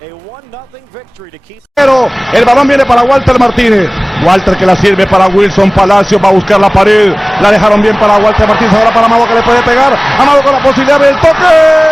a 1-0 victory to keep. Pero el balón viene para Walter Martínez. Walter que la sirve para Wilson Palacio, va a buscar la pared. La dejaron bien para Walter Martínez. Ahora para Amado que le puede pegar. Amado con la posibilidad del toque.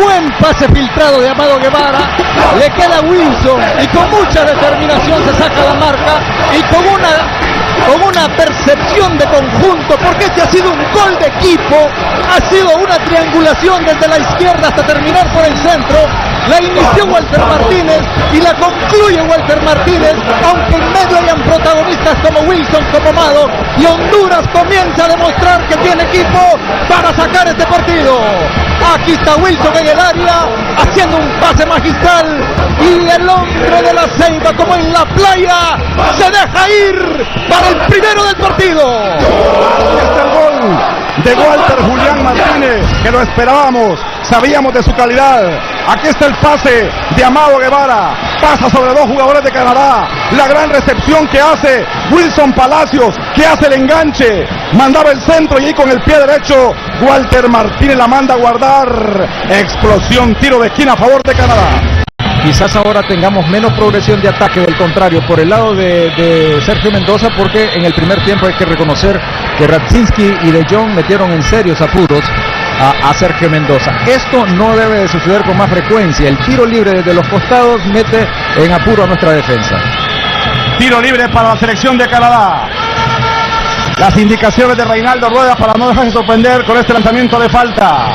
Buen pase filtrado de Amado Guevara. Le queda Wilson y con mucha determinación se saca la marca y con una percepción de conjunto, porque este ha sido un gol de equipo, ha sido una triangulación desde la izquierda hasta terminar por el centro. La inició Walter Martínez y la concluye Walter Martínez, aunque en medio hayan protagonistas como Wilson, como Amado, y Honduras comienza a demostrar que tiene equipo para sacar este partido. Aquí está Wilson en el área, haciendo un pase magistral, y el hombre de la Ceiba, como en la playa, se deja ir para el primero del partido. Aquí está el gol de Walter Julián Martínez, que lo esperábamos, sabíamos de su calidad. Aquí está el pase de Amado Guevara, pasa sobre dos jugadores de Canadá, la gran recepción que hace Wilson Palacios, que hace el enganche, mandaba el centro y ahí con el pie derecho Walter Martínez la manda a guardar. Explosión, tiro de esquina a favor de Canadá. Quizás ahora tengamos menos progresión de ataque, del contrario, por el lado de Sergio Mendoza, porque en el primer tiempo hay que reconocer que Radzinski y De Jong metieron en serios apuros a Sergio Mendoza. Esto no debe de suceder con más frecuencia. El tiro libre desde los costados mete en apuro a nuestra defensa. Tiro libre para la selección de Canadá. Las indicaciones de Reinaldo Rueda para no dejarse sorprender con este lanzamiento de falta.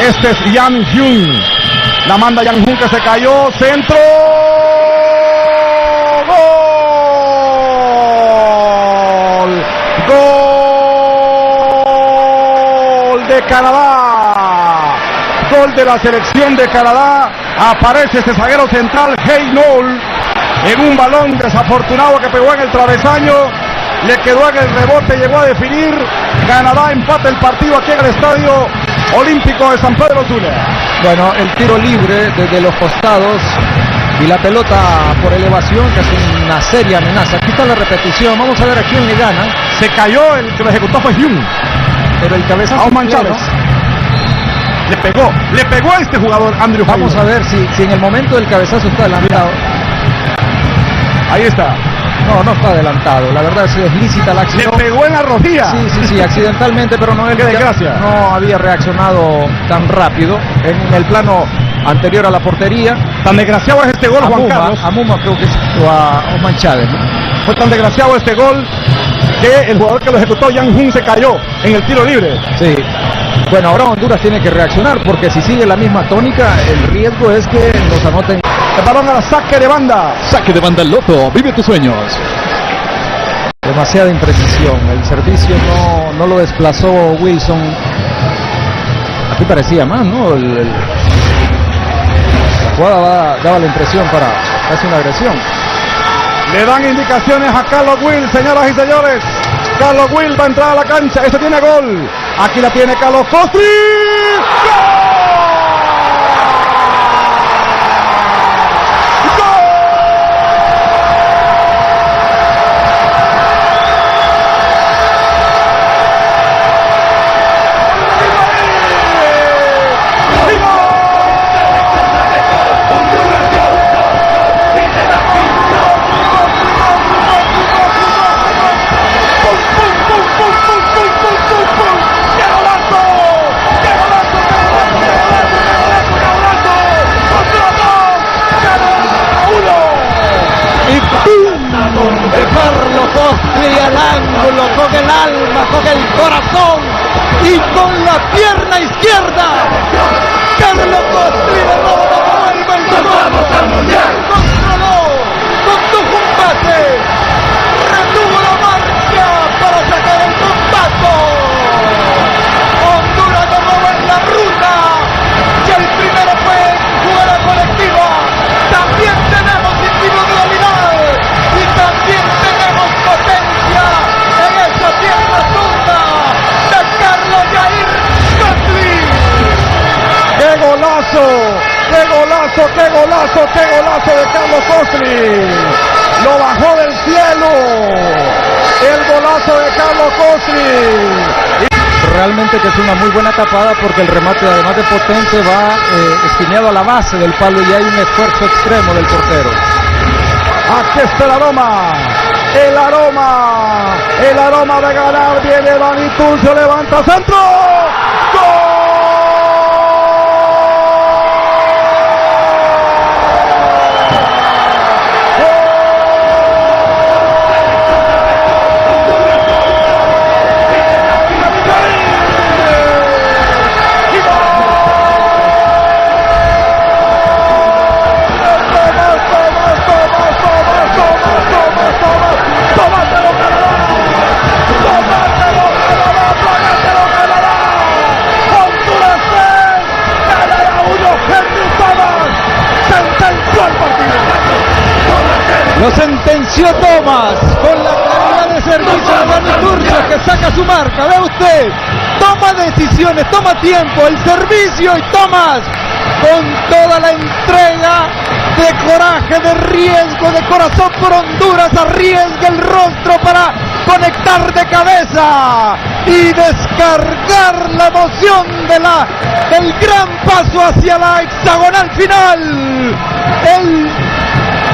Este es Yang Hyun. La manda Yang Hyun, que se cayó. Centro. Gol. Gol de Canadá. Gol de la selección de Canadá. Aparece este zaguero central, Hey Noel, en un balón desafortunado que pegó en el travesaño. Le quedó en el rebote, llegó a definir. Canadá empata el partido aquí en el Estadio Olímpico de San Pedro Sula. Bueno, el tiro libre desde los costados y la pelota por elevación, que es una seria amenaza. Aquí está la repetición, vamos a ver a quién le gana. Se cayó, el que lo ejecutó fue Hyun. Pero el cabezazo Auman Chávez. Le pegó a este jugador, Andrew. Vamos a ver si en el momento del cabezazo está adelantado. Ahí está. No está adelantado, la verdad es lícita la acción. Le pegó en la rodilla. Sí, accidentalmente, pero no, qué desgracia. No había reaccionado tan rápido en el plano anterior a la portería. Tan desgraciado es este gol, Juan Carlos. A Muma creo que es, o a Osman Chávez, ¿no? Fue tan desgraciado este gol que el jugador que lo ejecutó, Yang Hyun, se cayó en el tiro libre. Sí. Bueno, ahora Honduras tiene que reaccionar, porque si sigue la misma tónica, el riesgo es que nos anoten. El balón a la saque de banda. Saque de banda el Loto, vive tus sueños. Demasiada imprecisión, el servicio no lo desplazó Wilson. Aquí parecía más, ¿no? La jugada daba la impresión para casi una agresión. Le dan indicaciones a Carlos Will, señoras y señores. Carlos Will va a entrar a la cancha. Este tiene gol. Aquí la tiene Carlos Costri. Con el alma, con el corazón y con la pierna izquierda. Carlos Costri de nuevo vuelve el controló, condujo un pase, retuvo la marcha para sacar el contacto. Honduras de nuevo en la ruta, y el primero fue jugada colectiva. También tenemos individualidad y también tenemos potencia en esta tierra sunda de Carlos Jair Costri. ¡Qué golazo! ¡Qué golazo! ¡Qué golazo! ¡Qué golazo de Carlos Costri! Lo bajó del cielo. El golazo de Carlos Costri. Realmente que es una muy buena tapada, porque el remate, además de potente, va esquineado a la base del palo y hay un esfuerzo extremo del portero. Aquí está el aroma. El aroma de ganar. Viene Dani Turcio, levanta centro. ¡Gol! Lo sentenció Tomás con la calidad de servicio de Dani Turcios, que saca su marca. Ve usted, toma decisiones, toma tiempo, el servicio, y Tomás con toda la entrega de coraje, de riesgo, de corazón por Honduras, arriesga el rostro para conectar de cabeza y descargar la emoción del gran paso hacia la hexagonal final. El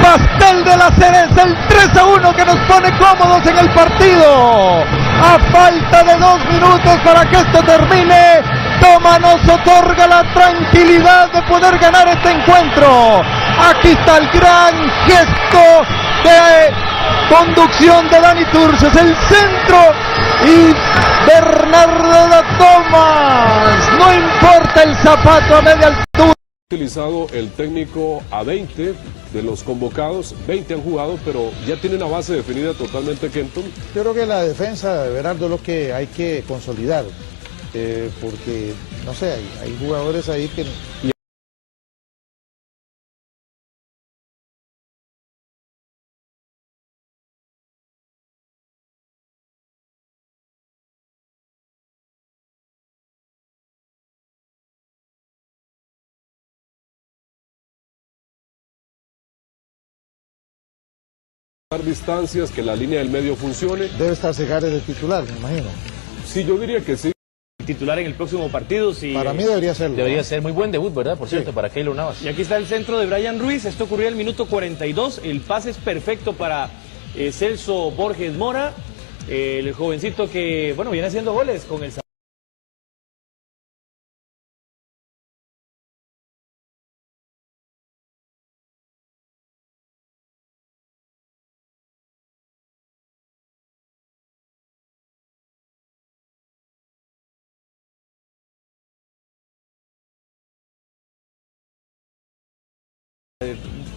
pastel de la cereza, el 3-1 que nos pone cómodos en el partido. A falta de 2 minutos para que esto termine, Toma nos otorga la tranquilidad de poder ganar este encuentro. Aquí está el gran gesto de conducción de Dani Turcios, el centro, y Bernardo da Tomás, no importa el zapato a media altura. Utilizado el técnico a 20 de los convocados, 20 han jugado, pero ya tiene una base definida totalmente Kenton. Yo creo que la defensa, Bernardo, es lo que hay que consolidar, porque, no sé, hay jugadores ahí que... distancias, que la línea del medio funcione. Debe estar Segares de titular, me imagino. Sí, yo diría que sí. Titular en el próximo partido. Si para mí debería serlo. Debería ser muy buen debut, ¿verdad? Por cierto, para Keylor Navas. Y aquí está el centro de Brian Ruiz. Esto ocurrió en el minuto 42. El pase es perfecto para Celso Borges Mora, el jovencito que, bueno, viene haciendo goles con el...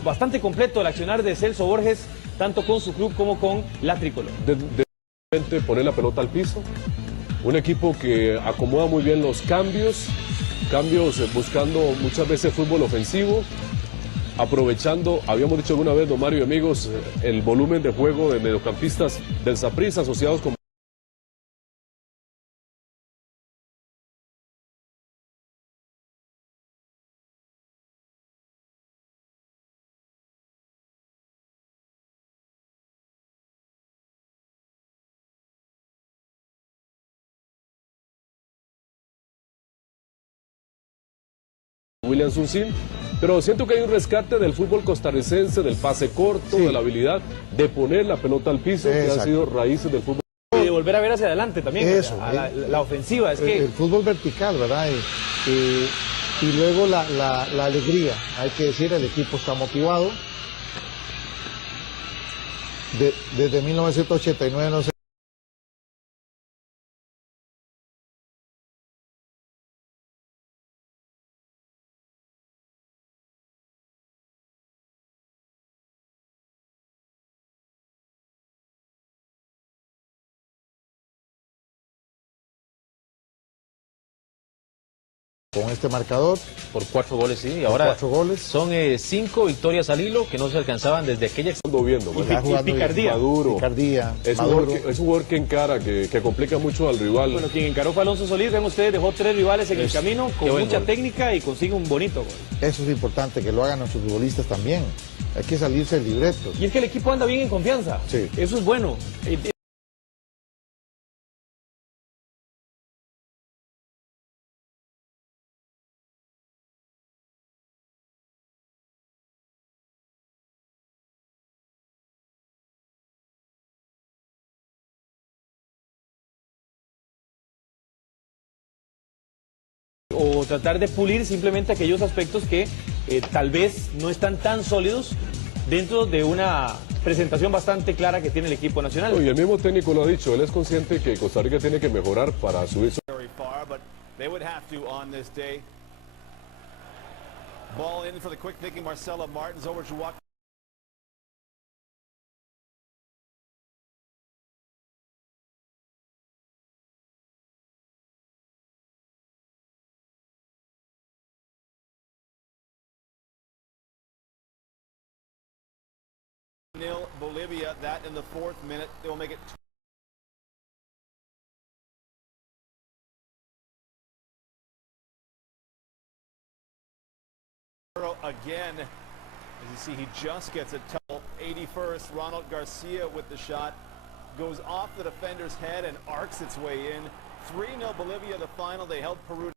Bastante completo el accionar de Celso Borges, tanto con su club como con la tricolor. De poner la pelota al piso, un equipo que acomoda muy bien los cambios buscando muchas veces fútbol ofensivo, aprovechando, habíamos dicho alguna vez, don Mario y amigos, el volumen de juego de mediocampistas del Saprissa asociados con... William Sunsin, pero siento que hay un rescate del fútbol costarricense, del pase corto, de la habilidad de poner la pelota al piso, que ha sido raíces del fútbol. Y de volver a ver hacia adelante también, eso, la ofensiva. Es que... el fútbol vertical, ¿verdad? Y luego la alegría, hay que decir, el equipo está motivado. Desde 1989 no sé. Con este marcador. Por 4 goles, sí. Y ahora 4 goles. Son 5 victorias al hilo que no se alcanzaban desde aquella... Y picardía. Maduro. Picardía. Es un jugador que encara, que complica mucho al rival. Bueno, quien encaró fue Alonso Solís. Ven ustedes, dejó 3 rivales en el camino con mucha técnica y consigue un bonito gol. Eso es importante, que lo hagan nuestros futbolistas también. Hay que salirse del libreto. Y es que el equipo anda bien en confianza. Sí. Eso es bueno. O tratar de pulir simplemente aquellos aspectos que tal vez no están tan sólidos dentro de una presentación bastante clara que tiene el equipo nacional. Y el mismo técnico lo ha dicho, él es consciente que Costa Rica tiene que mejorar para subir su... Ball in for the quick thinking Marcelo Martins over to walk. 0 Bolivia, that in the 4th minute. They'll make it again. As you see, he just gets it. 81st, Ronald Garcia with the shot. Goes off the defender's head and arcs its way in. 3-0 Bolivia, the final. They held Peru.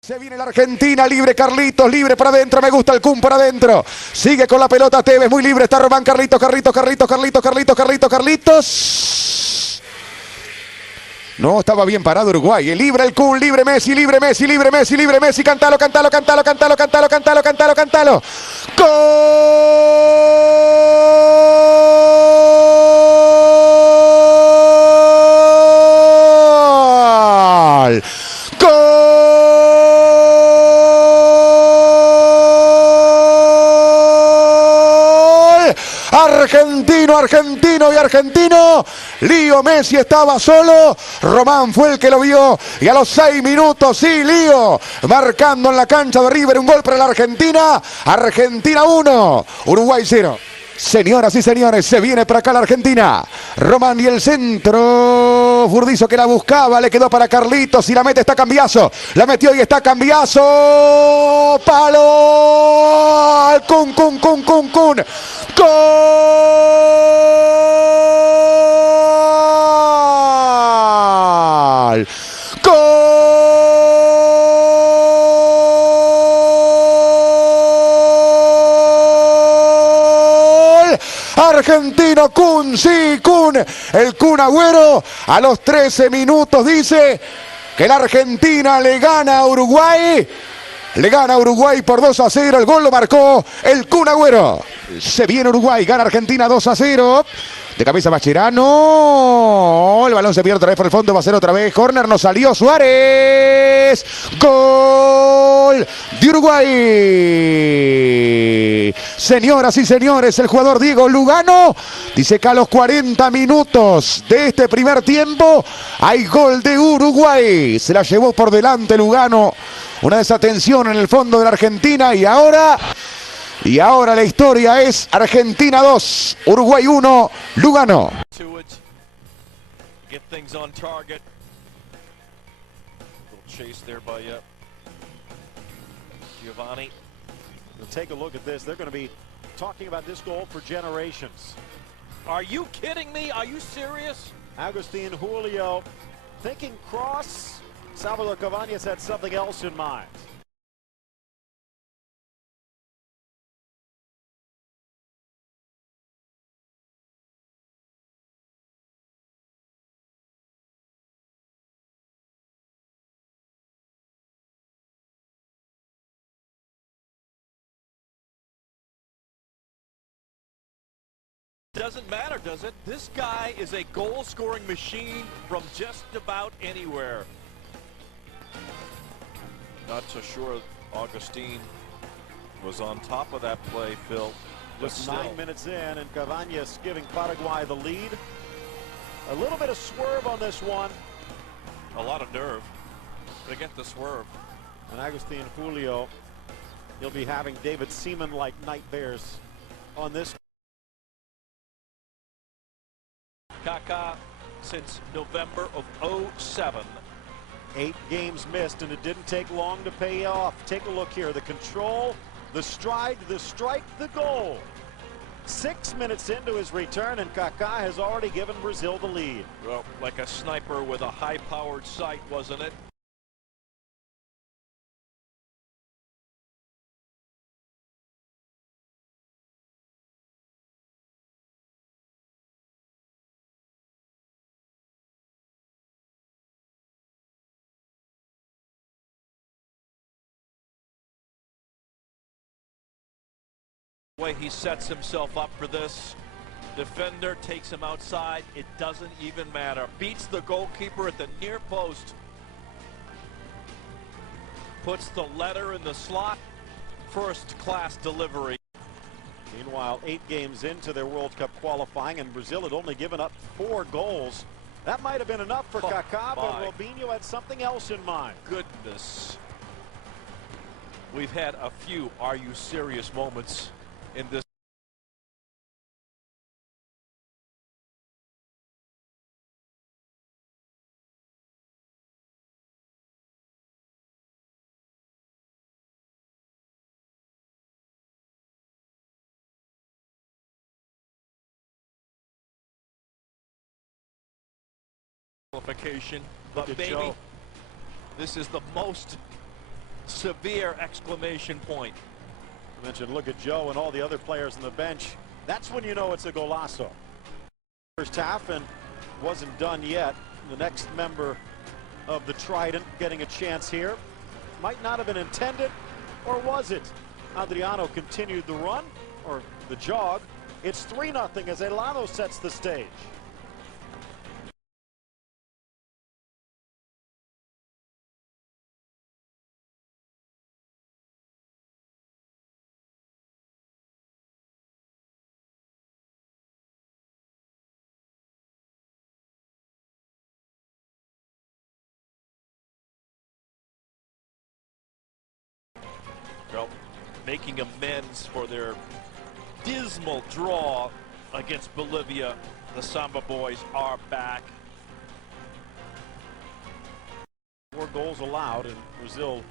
Se viene la Argentina, libre Carlitos, libre para adentro, me gusta el Kun por adentro. Sigue con la pelota Tevez, muy libre, está Román Carlitos. No, estaba bien parado Uruguay. Libre el Kun, libre Messi. Cántalo. ¡Gol! Argentino. Lío Messi estaba solo. Román fue el que lo vio. Y a los 6 minutos, sí, Lío. Marcando en la cancha de River un gol para la Argentina. Argentina 1, Uruguay 0. Señoras y señores, se viene para acá la Argentina. Román y el centro. Burdizo que la buscaba, le quedó para Carlitos y la mete, está Cambiaso. La metió y está Cambiaso. Palo. Kun. Gol. Argentino Kun, sí, Kun, el Kun Agüero a los 13 minutos dice que la Argentina le gana a Uruguay. Le gana a Uruguay por 2-0, el gol lo marcó el Kun Agüero. Se viene Uruguay, gana Argentina 2-0. De cabeza Mascherano. El balón se pierde otra vez por el fondo. Va a ser otra vez. Corner, no salió Suárez. Gol de Uruguay. Señoras y señores, el jugador Diego Lugano dice que a los 40 minutos de este primer tiempo hay gol de Uruguay. Se la llevó por delante Lugano. Una desatención en el fondo de la Argentina y ahora la historia es Argentina 2, Uruguay 1, Lugano. Get things on target. Little chase there by Giovanni. We'll take a look at this. They're going to be talking about this goal for generations. Are you kidding me? Are you serious? Agustin Julio thinking cross. Salvador Cabañas had something else in mind. Doesn't matter, does it? This guy is a goal-scoring machine from just about anywhere. Not so sure Augustine was on top of that play, Phil. Just 9 minutes in, and Cabañas giving Paraguay the lead. A little bit of swerve on this one. A lot of nerve to get the swerve. And Agustin Julio, he'll be having David Seaman-like nightmares on this. Kaká since November of 07. 8 games missed, and it didn't take long to pay off. Take a look here. The control, the stride, the strike, the goal. 6 minutes into his return, and Kaká has already given Brazil the lead. Well, like a sniper with a high-powered sight, wasn't it? Way he sets himself up for this. Defender takes him outside. It doesn't even matter. Beats the goalkeeper at the near post. Puts the letter in the slot. First-class delivery. Meanwhile, 8 games into their World Cup qualifying, and Brazil had only given up 4 goals. That might have been enough for Kaká, but Robinho had something else in mind. Goodness. We've had a few "are you serious" moments in this. Qualification, but baby, this is the most severe exclamation point. I mentioned, look at Joe and all the other players on the bench. That's when you know it's a golazo. First half, and wasn't done yet. The next member of the Trident getting a chance here. Might not have been intended, or was it? Adriano continued the run, or the jog. It's 3-0 as Elano sets the stage. Well, making amends for their dismal draw against Bolivia. The Samba boys are back. 4 goals allowed, and Brazil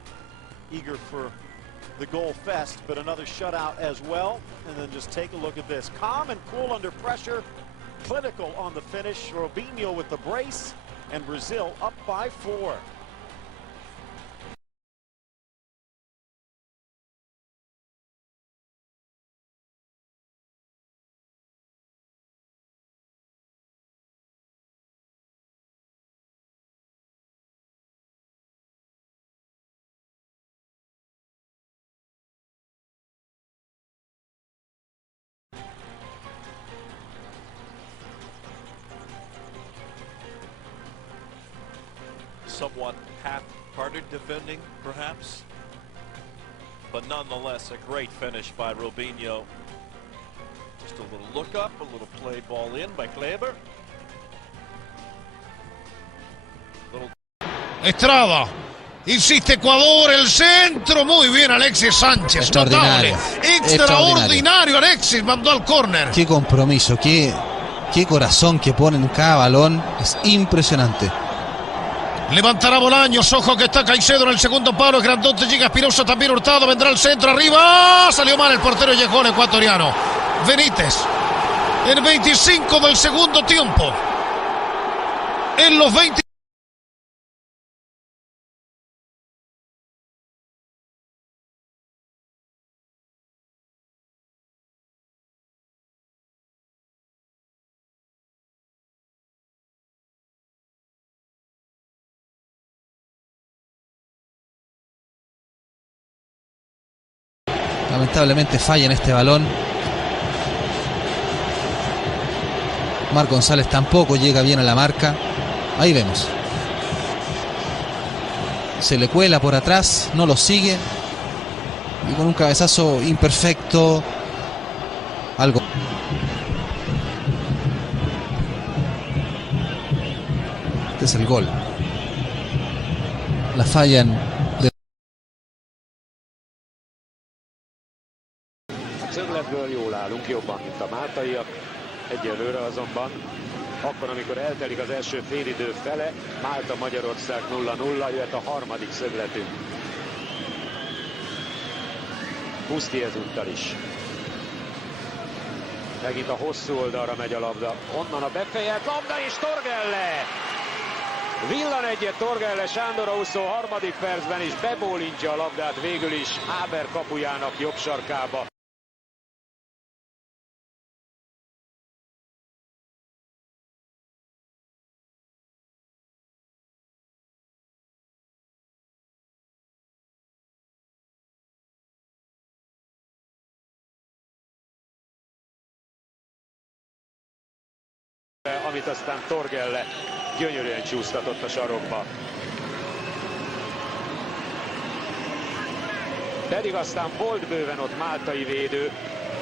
eager for the goal fest, but another shutout as well. And then just take a look at this. Calm and cool under pressure, clinical on the finish. Robinho with the brace, and Brazil up by 4. Somewhat half-hearted defending, perhaps, but nonetheless a great finish by Robinho. Just a little look up, a little play ball in by Kleber. Estrada. Insiste Ecuador, el centro, muy bien Alexis Sánchez, extraordinario, notable, extraordinario Alexis, mandó al córner. Qué compromiso, qué corazón que ponen en cada balón, es impresionante. Levantará Bolaños, ojo que está Caicedo en el segundo palo, es grandote, llega Espinosa, también Hurtado, vendrá el centro, arriba, salió mal el portero y llegó el ecuatoriano. Benítez, en 25 del segundo tiempo, en los 20. Lamentablemente falla en este balón. Marc González tampoco llega bien a la marca. Ahí vemos. Se le cuela por atrás, no lo sigue. Y con un cabezazo imperfecto. Algo. Este es el gol. La fallan. Szögletből jól állunk, jobban, mint a máltaiak. Egyelőre azonban, akkor, amikor eltelik az első félidő fele, Málta-Magyarország 0-0, jöhet a harmadik szögletünk. Puszti ezúttal is. Megint a hosszú oldalra megy a labda. Onnan a befejelt labda és Torgelle! Villan egyet Torgelle Sándor a 23. percben is bebólintja a labdát végül is Áber kapujának jobb sarkába. Amit aztán Torgelle gyönyörűen csúsztatott a sarokba. Pedig aztán volt bőven ott máltai védő,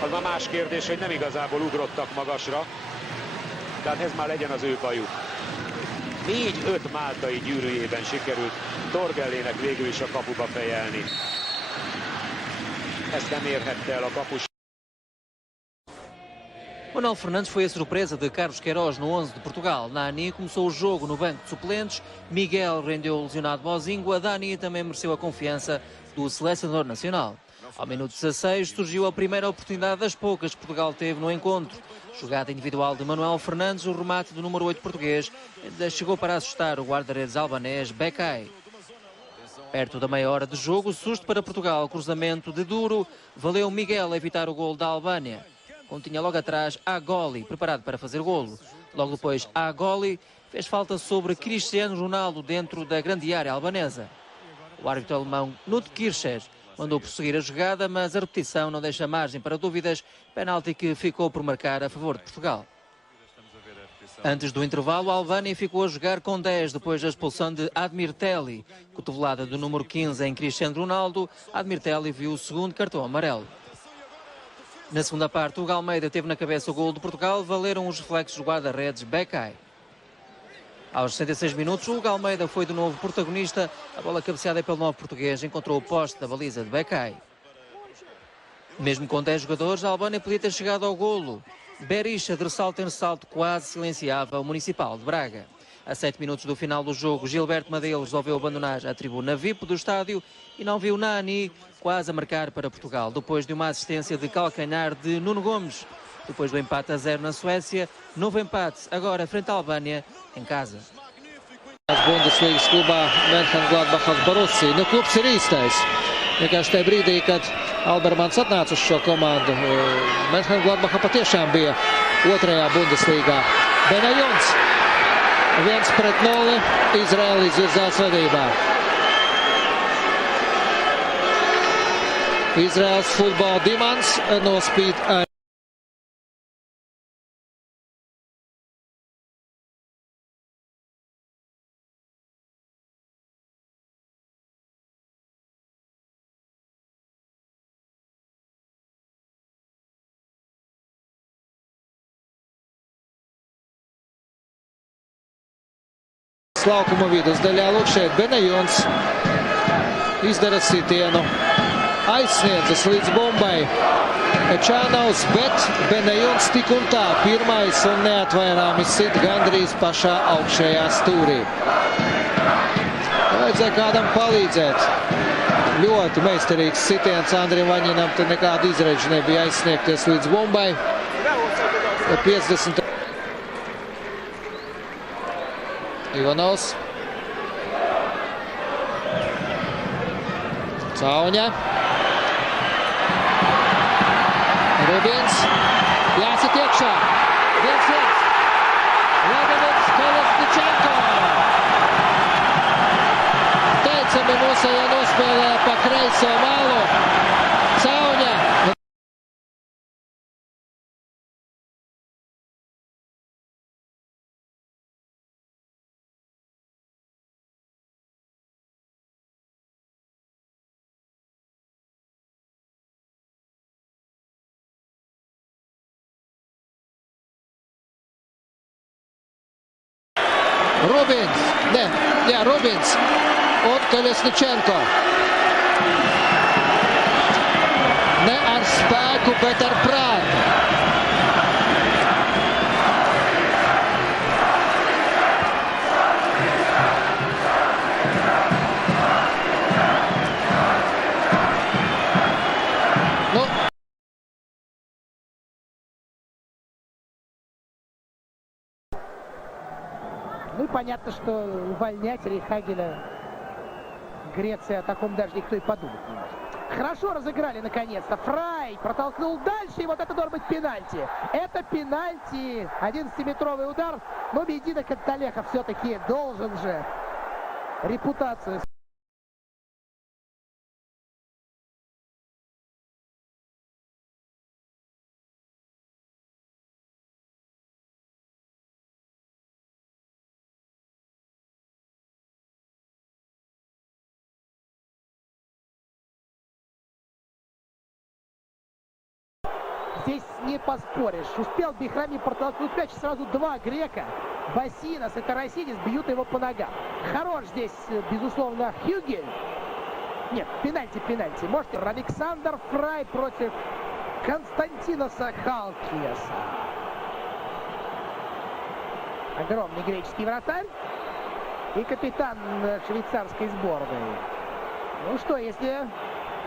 az már más kérdés, hogy nem igazából ugrottak magasra, tehát ez már legyen az ő bajuk. 4-5 máltai gyűrűjében sikerült Torgellének végül is a kapuba fejelni. Ezt nem érhette el a kapus. Manuel Fernandes foi a surpresa de Carlos Queiroz no 11 de Portugal. Nani começou o jogo no banco de suplentes, Miguel rendeu lesionado Bozingo, a Dani também mereceu a confiança do selecionador nacional. Ao minuto 16 surgiu a primeira oportunidade das poucas que Portugal teve no encontro. Jogada individual de Manuel Fernandes, o remate do número 8 português ainda chegou para assustar o guarda-redes albanês Bekay. Perto da meia hora de jogo, susto para Portugal, cruzamento de Duro, valeu Miguel a evitar o golo da Albânia. Continha logo atrás Agoli, preparado para fazer golo. Logo depois, Agoli fez falta sobre Cristiano Ronaldo dentro da grande área albanesa. O árbitro alemão Knut Kircher mandou prosseguir a jogada, mas a repetição não deixa margem para dúvidas. Penalti que ficou por marcar a favor de Portugal. Antes do intervalo, a Albânia ficou a jogar com 10 depois da expulsão de Admir Telli. Cotovelada do número 15 em Cristiano Ronaldo, Admir Telli viu o segundo cartão amarelo. Na segunda parte, o Almeida teve na cabeça o golo de Portugal, valeram os reflexos do guarda-redes Bekay. Aos 66 minutos, o Almeida foi de novo protagonista. A bola cabeceada pelo novo português encontrou o poste da baliza de Bekay. Mesmo com 10 jogadores, a Albânia podia ter chegado ao golo. Berisha, de ressalto em ressalto, quase silenciava o Municipal de Braga. A 7 minutos do final do jogo, Gilberto Madeira resolveu abandonar a tribuna VIP do estádio e não viu Nani quase a marcar para Portugal, depois de uma assistência de calcanhar de Nuno Gomes. Depois do empate a 0 na Suécia, novo empate, agora frente à Albânia, em casa. Bundesligas klubā Mönchengladbachas Borussia. Nu, klubs ir īstais. Vienkārši tajā brīdī, kad Albermans atnāca uz šo komandu, Mönchengladbacha patiešām bija otrajā Bundeslīgā. Benajons 1-0, Izraēla izvirzās vadībā. Izraels futbola dimants nospīd ar laukuma vidus daļā. Lūk šeit Benajons izdara sitienu, aizsniedzas līdz bumbai Čānaus, bet Benajons tik un tā pirmais un neatvairāmi sit gandrīz pašā augšējā stūrī. Vajadzēja kādam palīdzēt. Ļoti meistarīgs sitiens Andrim Vaņinam, te nekāda izredža nebija aizsniegties līdz bumbai. 50. Ivanovs. Cauņa. Rubins. Jāsit iekšā. 1-1. Vladimirs Kolesničenko. Teicami mūsējā nospēlēja pa kreiso malu. Cauņa. Rubins, Rubins un Kolesničenko. Ne ar spēku, bet ar prātu. Ну и понятно, что увольнять Рейхагеля Греция о таком даже никто и подумать не может. Хорошо разыграли наконец-то. Фрай протолкнул дальше, и вот это должен быть пенальти. Это пенальти. 11-метровый удар. Но Медина Канталеха все-таки должен же репутацию Здесь не поспоришь. Успел Бихрами протолкнуть мяч, сразу два грека. Басинас и Тарасидис бьют его по ногам. Хорош здесь, безусловно, Хюгель. Нет, пенальти. Можете. Александр Фрай против Константиноса Халкиаса. Огромный греческий вратарь и капитан швейцарской сборной. Ну что, если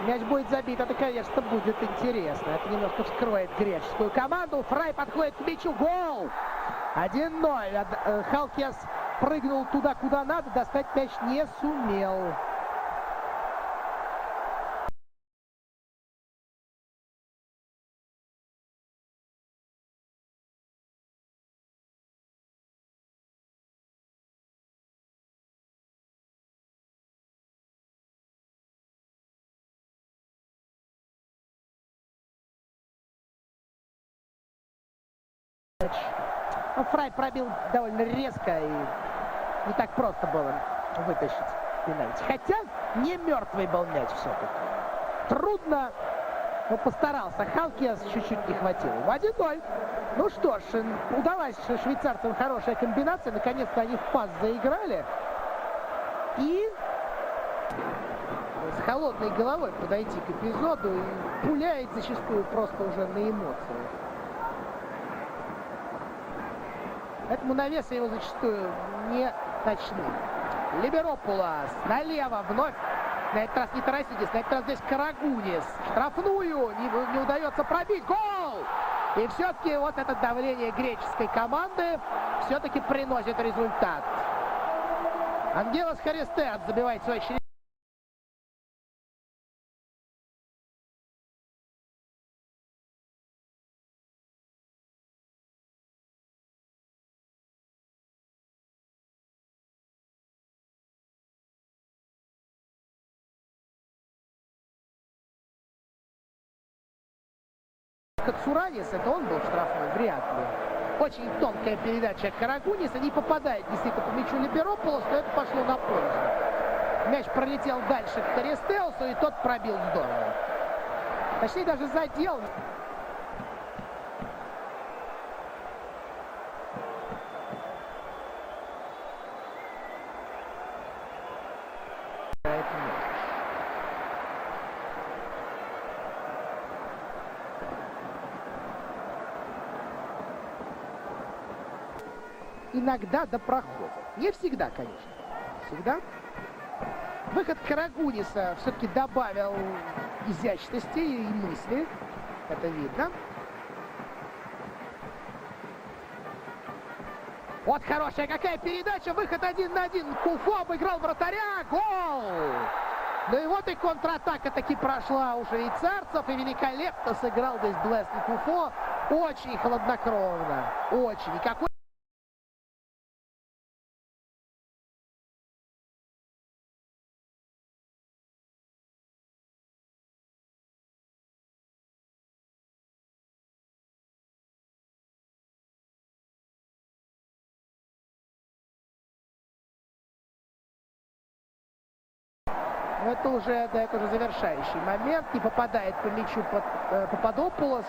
мяч будет забит, это, конечно, будет интересно. Это немножко вскроет греческую команду. Фрай подходит к мячу. Гол! 1-0. Халкиас прыгнул туда, куда надо. Достать мяч не сумел. Фрай пробил довольно резко и не так просто было вытащить пенальти. Хотя не мертвый был мяч все-таки. Трудно, но постарался. Халкиас чуть-чуть не хватило. 1-0. Ну что ж, удалась швейцарцам хорошая комбинация. Наконец-то они в пас заиграли. И с холодной головой подойти к эпизоду и пуляет зачастую просто уже на эмоциях. Поэтому навесы его зачастую не точны. Либеропулос налево вновь. На этот раз не Тарасидис, на этот раз здесь Карагунис. Штрафную не удается пробить. Гол! И все-таки вот это давление греческой команды все-таки приносит результат. Ангелос Харистеат забивает свой очередной. Цуранис, это он был штрафной, вряд ли. Очень тонкая передача Карагуниса, не попадает действительно по мячу Либеропулос, но это пошло на пользу. Мяч пролетел дальше к Харистеусу, и тот пробил здорово. Точнее, даже задел. Иногда до прохода. Не всегда, конечно. Всегда. Выход Карагуниса все-таки добавил изящности и мысли. Это видно. Вот хорошая какая передача. Выход 1 на 1. Куфу обыграл вратаря. Гол! Ну и вот и контратака таки прошла у швейцарцев. И великолепно сыграл здесь Блэсли Куфу. Очень хладнокровно. Очень. И какой... Это уже завершающий момент. Не попадает по мячу Пападопулос.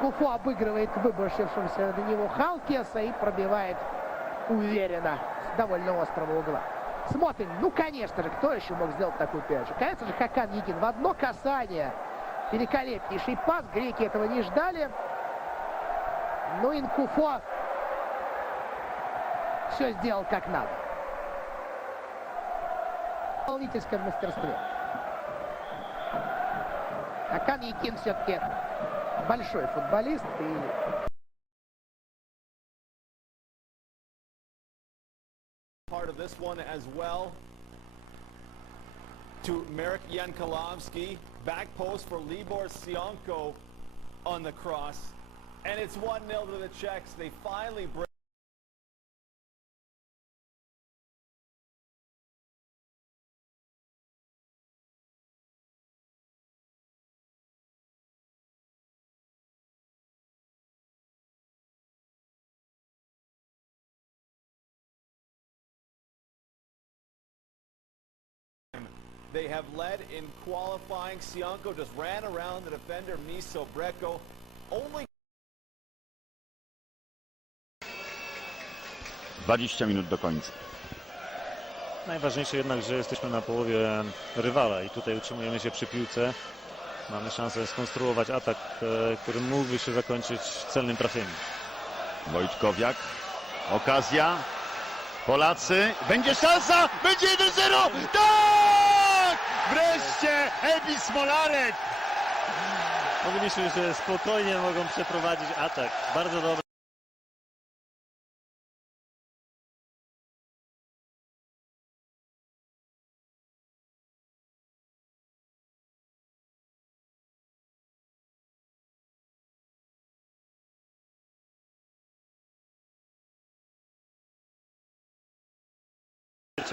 Куфу обыгрывает выбросившегося на него Халкиаса и пробивает уверенно с довольно острого угла. Смотрим. Ну, конечно же, кто еще мог сделать такую передачу? Конечно же, Хакан Егин. В одно касание. Великолепнейший пас. Греки этого не ждали. Ну, Инкуфо все сделал как надо. В исполнительском мастерстве. Хакан Егин все-таки большой футболист. Part of this one as well to Marek Yankolovsky. Back post for Libor Sionko on the cross. And it's 1-0 to the Czechs. They finally break. They have led in qualifying. Sionko just ran around the defender, Miso Breko. only 20 minut do końca. Najważniejsze jednak, że jesteśmy na połowie rywala i tutaj utrzymujemy się przy piłce. Mamy szansę skonstruować atak, który mógłby się zakończyć celnym trafieniem. Wojtkowiak, okazja, Polacy, będzie szansa, będzie 1-0, tak! Wreszcie Ebi Smolarek! Mówiliśmy, że spokojnie mogą przeprowadzić atak. Bardzo dobry.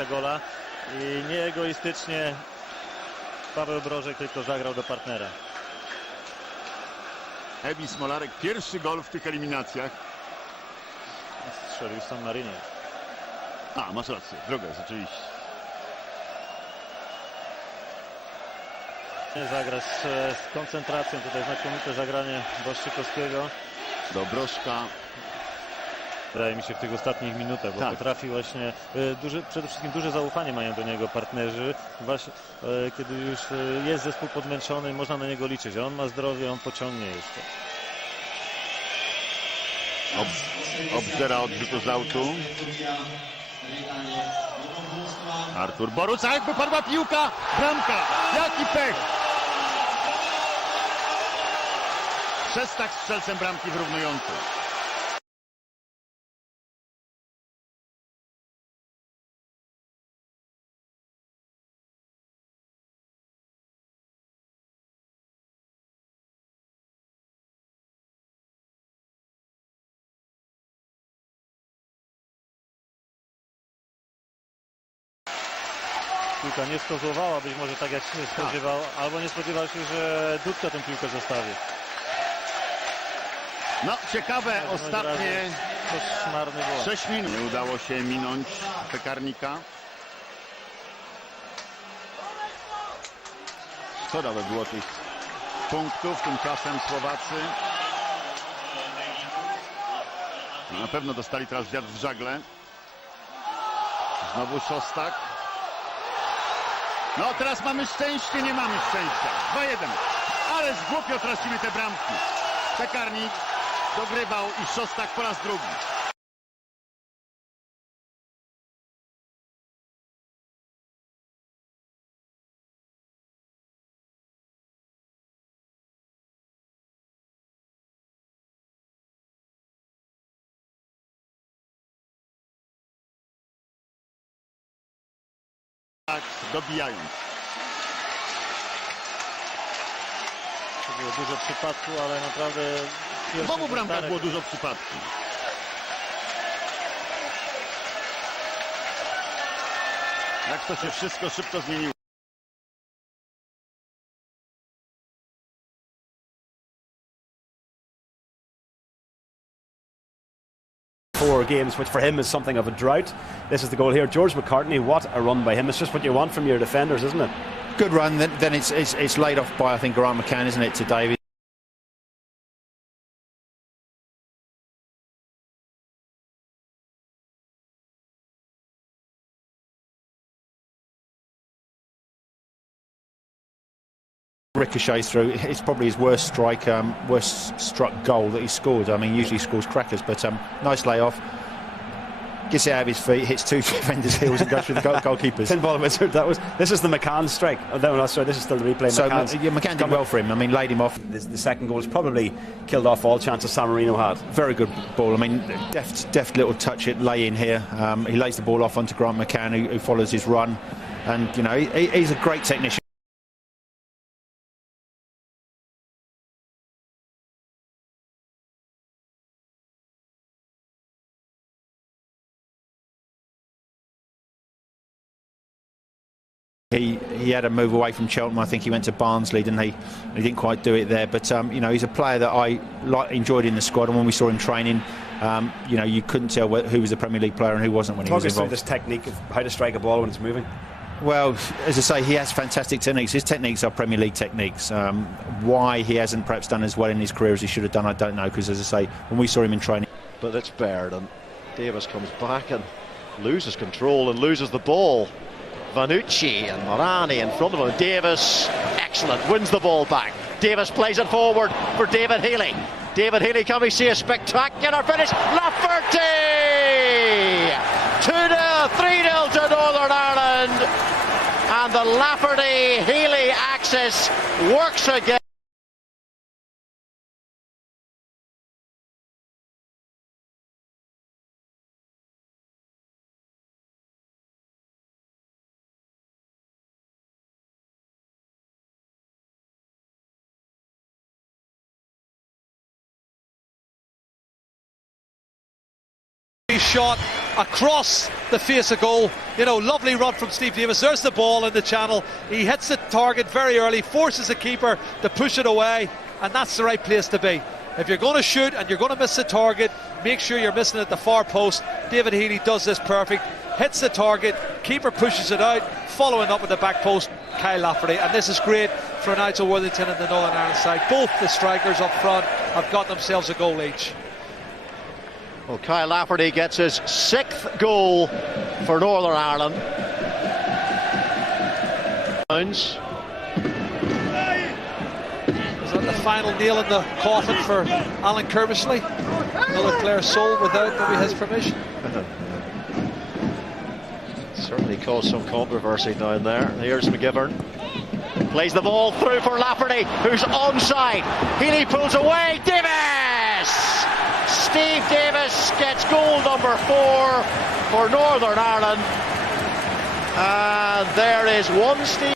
Gola i nieegoistycznie Paweł Brożek tylko zagrał do partnera. Ebi Smolarek, pierwszy gol w tych eliminacjach. Strzelił sam Marino. A, masz rację, druga jest oczywiście. Zagra z koncentracją, tutaj znakomite zagranie Błaszczykowskiego. Do Brożka. Wydaje mi się w tych ostatnich minutach, bo potrafi właśnie, przede wszystkim duże zaufanie mają do niego partnerzy. Właśnie, kiedy już jest zespół podmęczony, można na niego liczyć, a on ma zdrowie, on pociągnie jeszcze. Obzera odrzutu z autu. Artur Boruc, a jakby padła piłka, bramka, jaki pech! Szestak strzelcem bramki wyrównujący. Piłka nie skozłowała, być może tak jak się spodziewał, albo nie spodziewał się, że Dudka tę piłkę zostawi. No, ciekawe, ostatnie 6 minut. Nie udało się minąć Pekarnika. Szkoda by było tych punktów, tymczasem Słowacy na pewno dostali teraz wiatr w żagle. Znowu Szostak. No teraz mamy szczęście, nie mamy szczęścia. 2-1. Ale głupio tracimy te bramki. Pekarnik dogrywał i Szostak po raz drugi. Tak, dobijając. Było dużo przypadku, ale naprawdę... W obu bramkach było dużo przypadków. Jak to się wszystko szybko zmieniło. Four games, which for him is something of a drought. This is the goal here. George McCartney, what a run by him. It's just what you want from your defenders, isn't it? Good run, then it's laid off by, I think, Grant McCann, isn't it, to David? Ricochet through. It's probably his worst struck goal that he scored. I mean, usually he scores crackers, but nice layoff. Gets it out of his feet, hits two defenders' heels and goes through the goalkeepers. Pinball wizard, this is the McCann strike. Oh, no, sorry, this is still the replay. So McCann did well for him. I mean, laid him off. The second goal has probably killed off all chances San Marino had. Very good ball. I mean, deft little touch it, lay in here. He lays the ball off onto Grant McCann, who follows his run. And, you know, he's a great technician. He had a move away from Cheltenham. I think he went to Barnsley, didn't he? He didn't quite do it there, but you know, he's a player that I enjoyed in the squad, and when we saw him training, you know, you couldn't tell who was a Premier League player and who wasn't when he was involved. Talk us through this technique of how to strike a ball when it's moving. Well, as I say, he has fantastic techniques. His techniques are Premier League techniques. Why he hasn't perhaps done as well in his career as he should have done, I don't know, because as I say, when we saw him in training... But it's Baird, and Davis comes back and loses control and loses the ball. Vanucci and Morani in front of him. Davis, excellent, wins the ball back. Davis plays it forward for David Healy. David Healy, can we see a spectacular finish? Lafferty! 2-0, 3-0 to Northern Ireland. And the Lafferty-Healy axis works again. Shot across the face of goal. You know, lovely run from Steve Davis. There's the ball in the channel. He hits the target very early, forces the keeper to push it away, and that's the right place to be. If you're going to shoot and you're going to miss the target, make sure you're missing it at the far post. David Healy does this perfect. Hits the target, keeper pushes it out, following up with the back post, Kyle Lafferty. And this is great for Nigel Worthington and the Northern Ireland side. Both the strikers up front have got themselves a goal each. Well, Kyle Lafferty gets his 6th goal for Northern Ireland. Is that the final nail in the coffin for Alan Kermishley? Another player sold without maybe his permission. Certainly caused some controversy down there. Here's McGivern. Plays the ball through for Lafferty, who's onside. Healy pulls away. Davis! Steve Davis gets goal number 4 for Northern Ireland. And there is one Steve.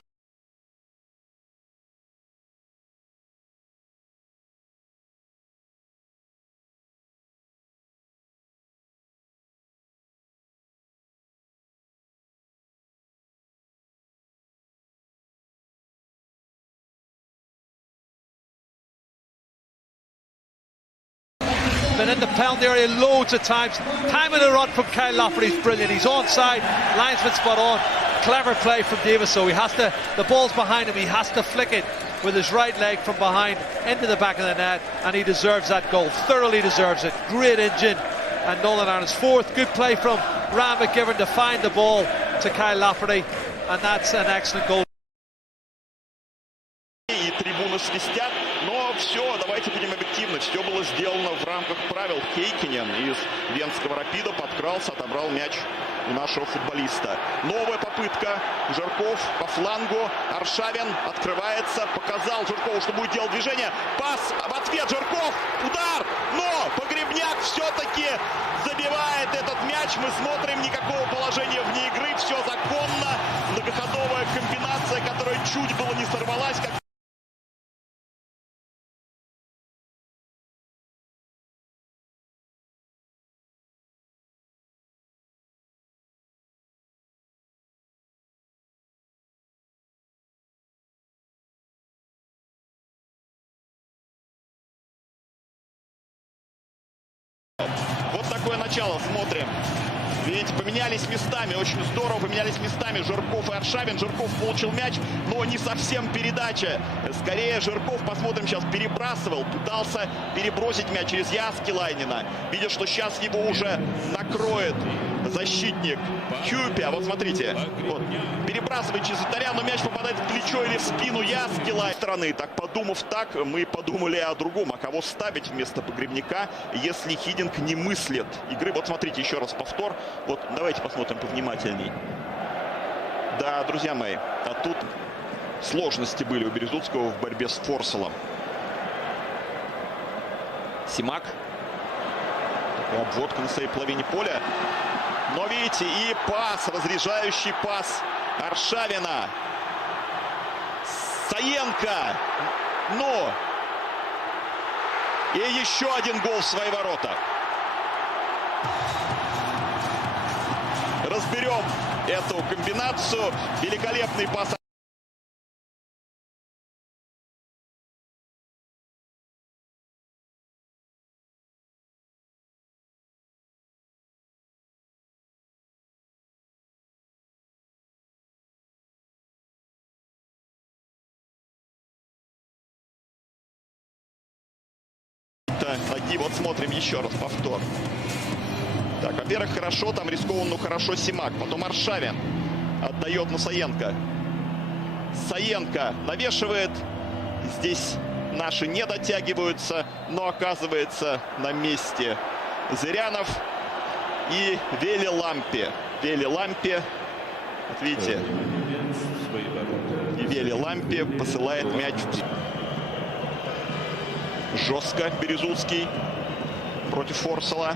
Been in the pound area loads of times. Time of the run from Kyle Lafferty's brilliant. He's onside, linesman spot on. Clever play from Davis, so he has to, the ball's behind him, he has to flick it with his right leg from behind into the back of the net, and he deserves that goal, thoroughly deserves it. Great engine, and Northern Ireland's 4th. Good play from Ram McGivern to find the ball to Kyle Lafferty, and that's an excellent goal. И трибуны свистят, но все, давайте будем объективны, все было сделано в рамках правил. Кейкинен из Венского Рапида подкрался, отобрал мяч у нашего футболиста. Новая попытка, Жирков по флангу, Аршавин открывается, показал Жиркову, что будет делать движение, пас в ответ, Жирков, удар, но Погребняк все-таки забивает этот мяч, мы смотрим, никакого положения вне игры, все законно, многоходовая комбинация, которая чуть было не сорвалась, как Вот такое начало, смотрим. Видите, поменялись местами, очень здорово поменялись местами Жирков и Аршавин. Жирков получил мяч, но не совсем передача. Скорее Жирков, посмотрим, сейчас перебрасывал, пытался перебросить мяч через Яскилайнена. Видя, что сейчас его уже накроет защитник Хюпи. А вот смотрите, вот, перебрасывает через вратаря, но мяч попадает в плечо или в спину Яскилайнена. Стороны, так подумав так, мы подумали о другом. А кого ставить вместо Погребняка, если Хидинг не мыслит игры? Вот смотрите, еще раз повтор. Вот давайте посмотрим повнимательней. Да, друзья мои, а тут сложности были у Березутского в борьбе с Форселом. Симак. Такая обводка на своей половине поля. Но видите, и пас, разряжающий пас Аршавина. Саенко. Ну. И еще один гол в свои ворота. Разберем эту комбинацию. Великолепный пас. впереди. Вот смотрим еще раз повтор. Так, во-первых, хорошо, там рискован, но хорошо Симак. Потом Аршавин отдает на Саенко. Саенко навешивает. Здесь наши не дотягиваются, но оказывается на месте Зырянов и Велилампе. Велилампе, вот видите, и Велилампе посылает мяч. Жестко Березутский против Форсела.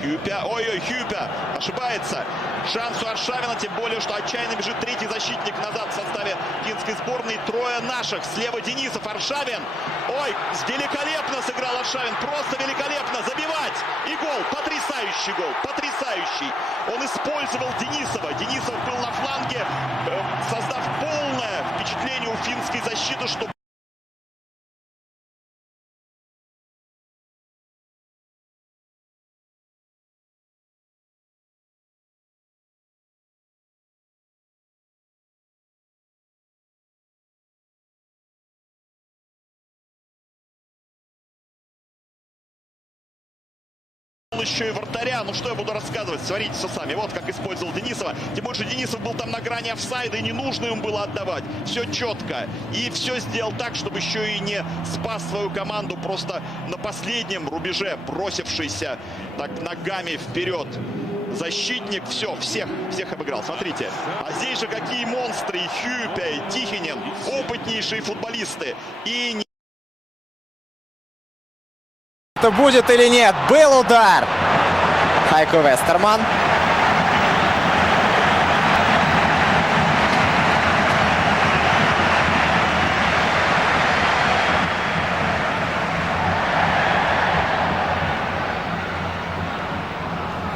Хюпя, ой-ой, Хюпя ошибается. Шанс у Аршавина, тем более, что отчаянно бежит третий защитник назад в составе финской сборной. Трое наших. Слева Денисов, Аршавин. Ой, великолепно сыграл Аршавин, просто великолепно. Забивать! И гол, потрясающий гол, потрясающий. Он использовал Денисова. Денисов был на фланге, создав полное впечатление у финской защиты, что... Еще и вратаря, ну что я буду рассказывать, смотрите все сами, вот как использовал Денисова. Тем больше Денисов был там на грани офсайда, и не нужно ему было отдавать. Все четко. И все сделал так, чтобы еще и не спас свою команду, просто на последнем рубеже, бросившийся так ногами вперед защитник. Все, всех обыграл. Смотрите. А здесь же какие монстры. И Хюпя, и Тихинен, опытнейшие футболисты. И Это будет или нет? Был удар. Хайко Вестерман.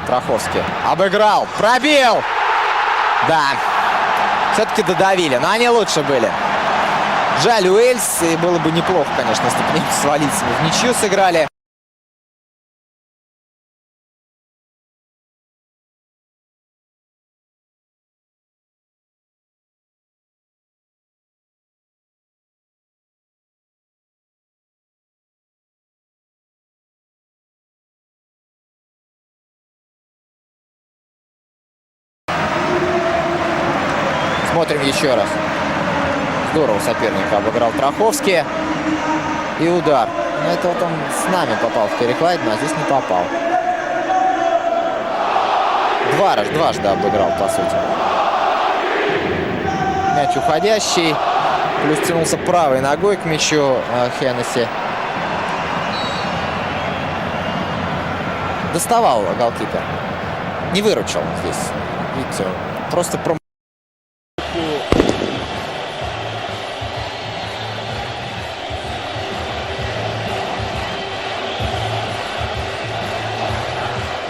Траховский обыграл, пробил. Да, все-таки додавили, но они лучше были. Жаль, Уэльс, и было бы неплохо, конечно, если бы не свалиться. В ничью сыграли. Смотрим еще раз. Здорово соперника обыграл Траховский. И удар. Но это вот он с нами попал в перекладину, а здесь не попал. Дважды обыграл, по сути. Мяч уходящий. Плюс тянулся правой ногой к мячу Хеннесси. Доставал голкипер. Не выручил здесь. Видите, просто промахнулся.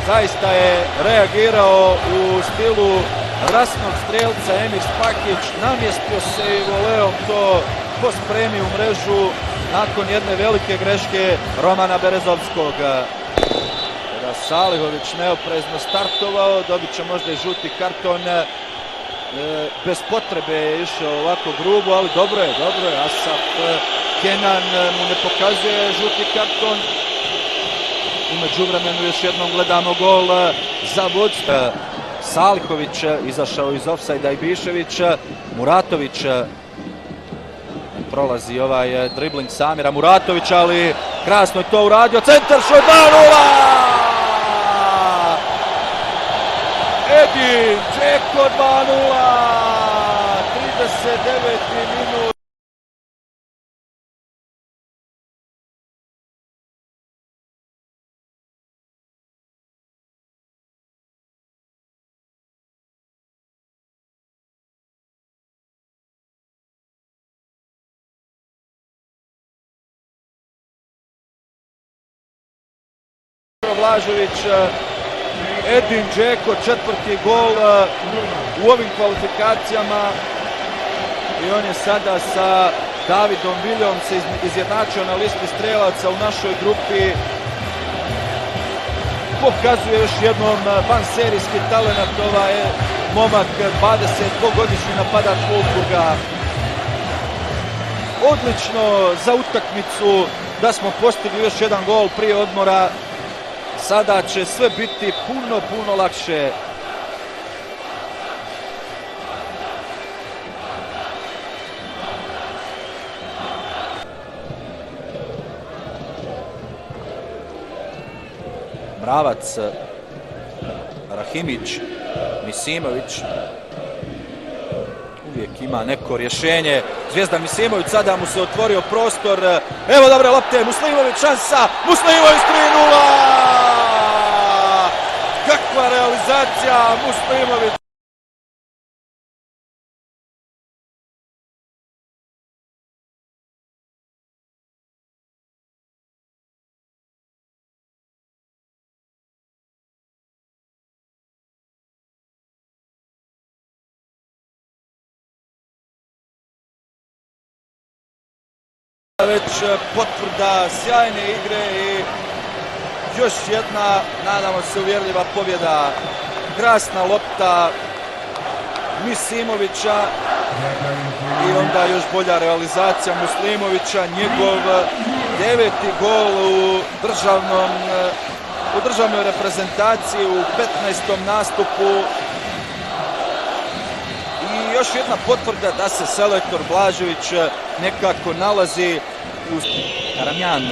Zaista je reagirao u stilu rasnog strelca Emir Spakić, namjestio se i voleom to pospremi u mrežu nakon jedne velike greške Romana Berezovskog. Kada Salihović neoprezno startovao, dobit će možda i žuti karton. Bez potrebe je išao ovako grubo, ali dobro je. Asaf Kenan mu ne pokazuje žuti karton. U međuvremenu još jednom gledamo gol za vodstvo. Salihović izašao iz ofsajda i Bišević. Muratović prolazi ovaj dribling Samira Muratovića, ali krasno je to uradio. Centar šut 2-0! Edin Džeko 2-0! 39. minut. Blažević, Edin Džeko, četvrti gol u ovim kvalifikacijama i on je sada sa Davidom Viljom se izjednačio na listi strelaca u našoj grupi. Pokazuje još jednom vanserijski talent, ovaj momak, 22-godišnji napadač Wolfsburga. odlično za utakmicu, da smo postigli još jedan gol prije odmora. Sada će sve biti puno lakše. Mravac, Rahimić, Misimović. Uvijek ima neko rješenje. Zvijezda Misimović, sada mu se otvorio prostor. Evo dobre lopte, Muslimović, šansa. Muslimović 3:0. Kakva realizacija, Muslimović. Već potvrda sjajne igre i još jedna, nadamo se, uvjerljiva pobjeda. Krasna lopta Misimovića i onda još bolja realizacija Muslimovića. Njegov 9. gol u državnoj reprezentaciji u 15. nastupu. I još jedna potvrda da se selektor Blažević nekako nalazi u Karamjan.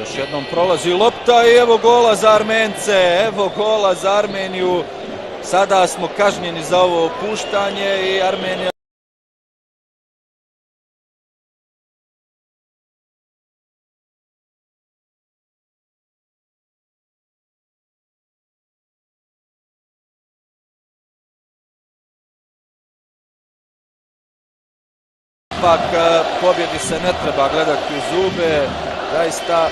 Još jednom prolazi lopta i evo gola za Armence, evo gola za Armeniju. Sada smo kažnjeni za ovo opuštanje i Armenija ipak pobjedi se ne treba gledati u zube. Zaista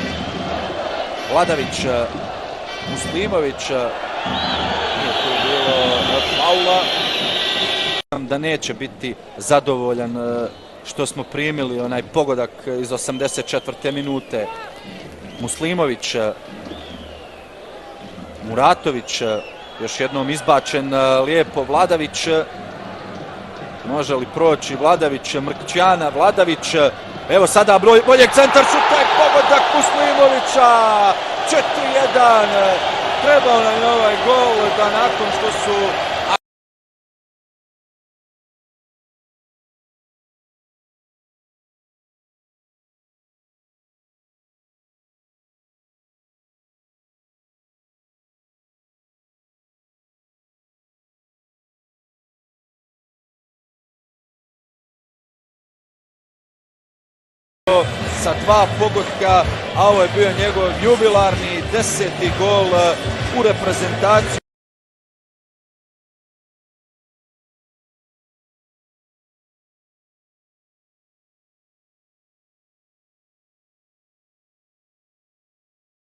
Vladavić, Muslimović, nije tu bilo faula. Da neće biti zadovoljan što smo primili onaj pogodak iz 84. minute. Muslimović, Muratović, još jednom izbačen lijepo Vladavić. Može li proći Vladavić, Mrkćana, Vladavić, evo sada boljeg centar šuta i pogodak Muslimovića, 4:1, trebao nam je ovaj gol da nakon što su sa 2 pogotka, a ovo je bio njegov jubilarni 10. gol u reprezentaciji.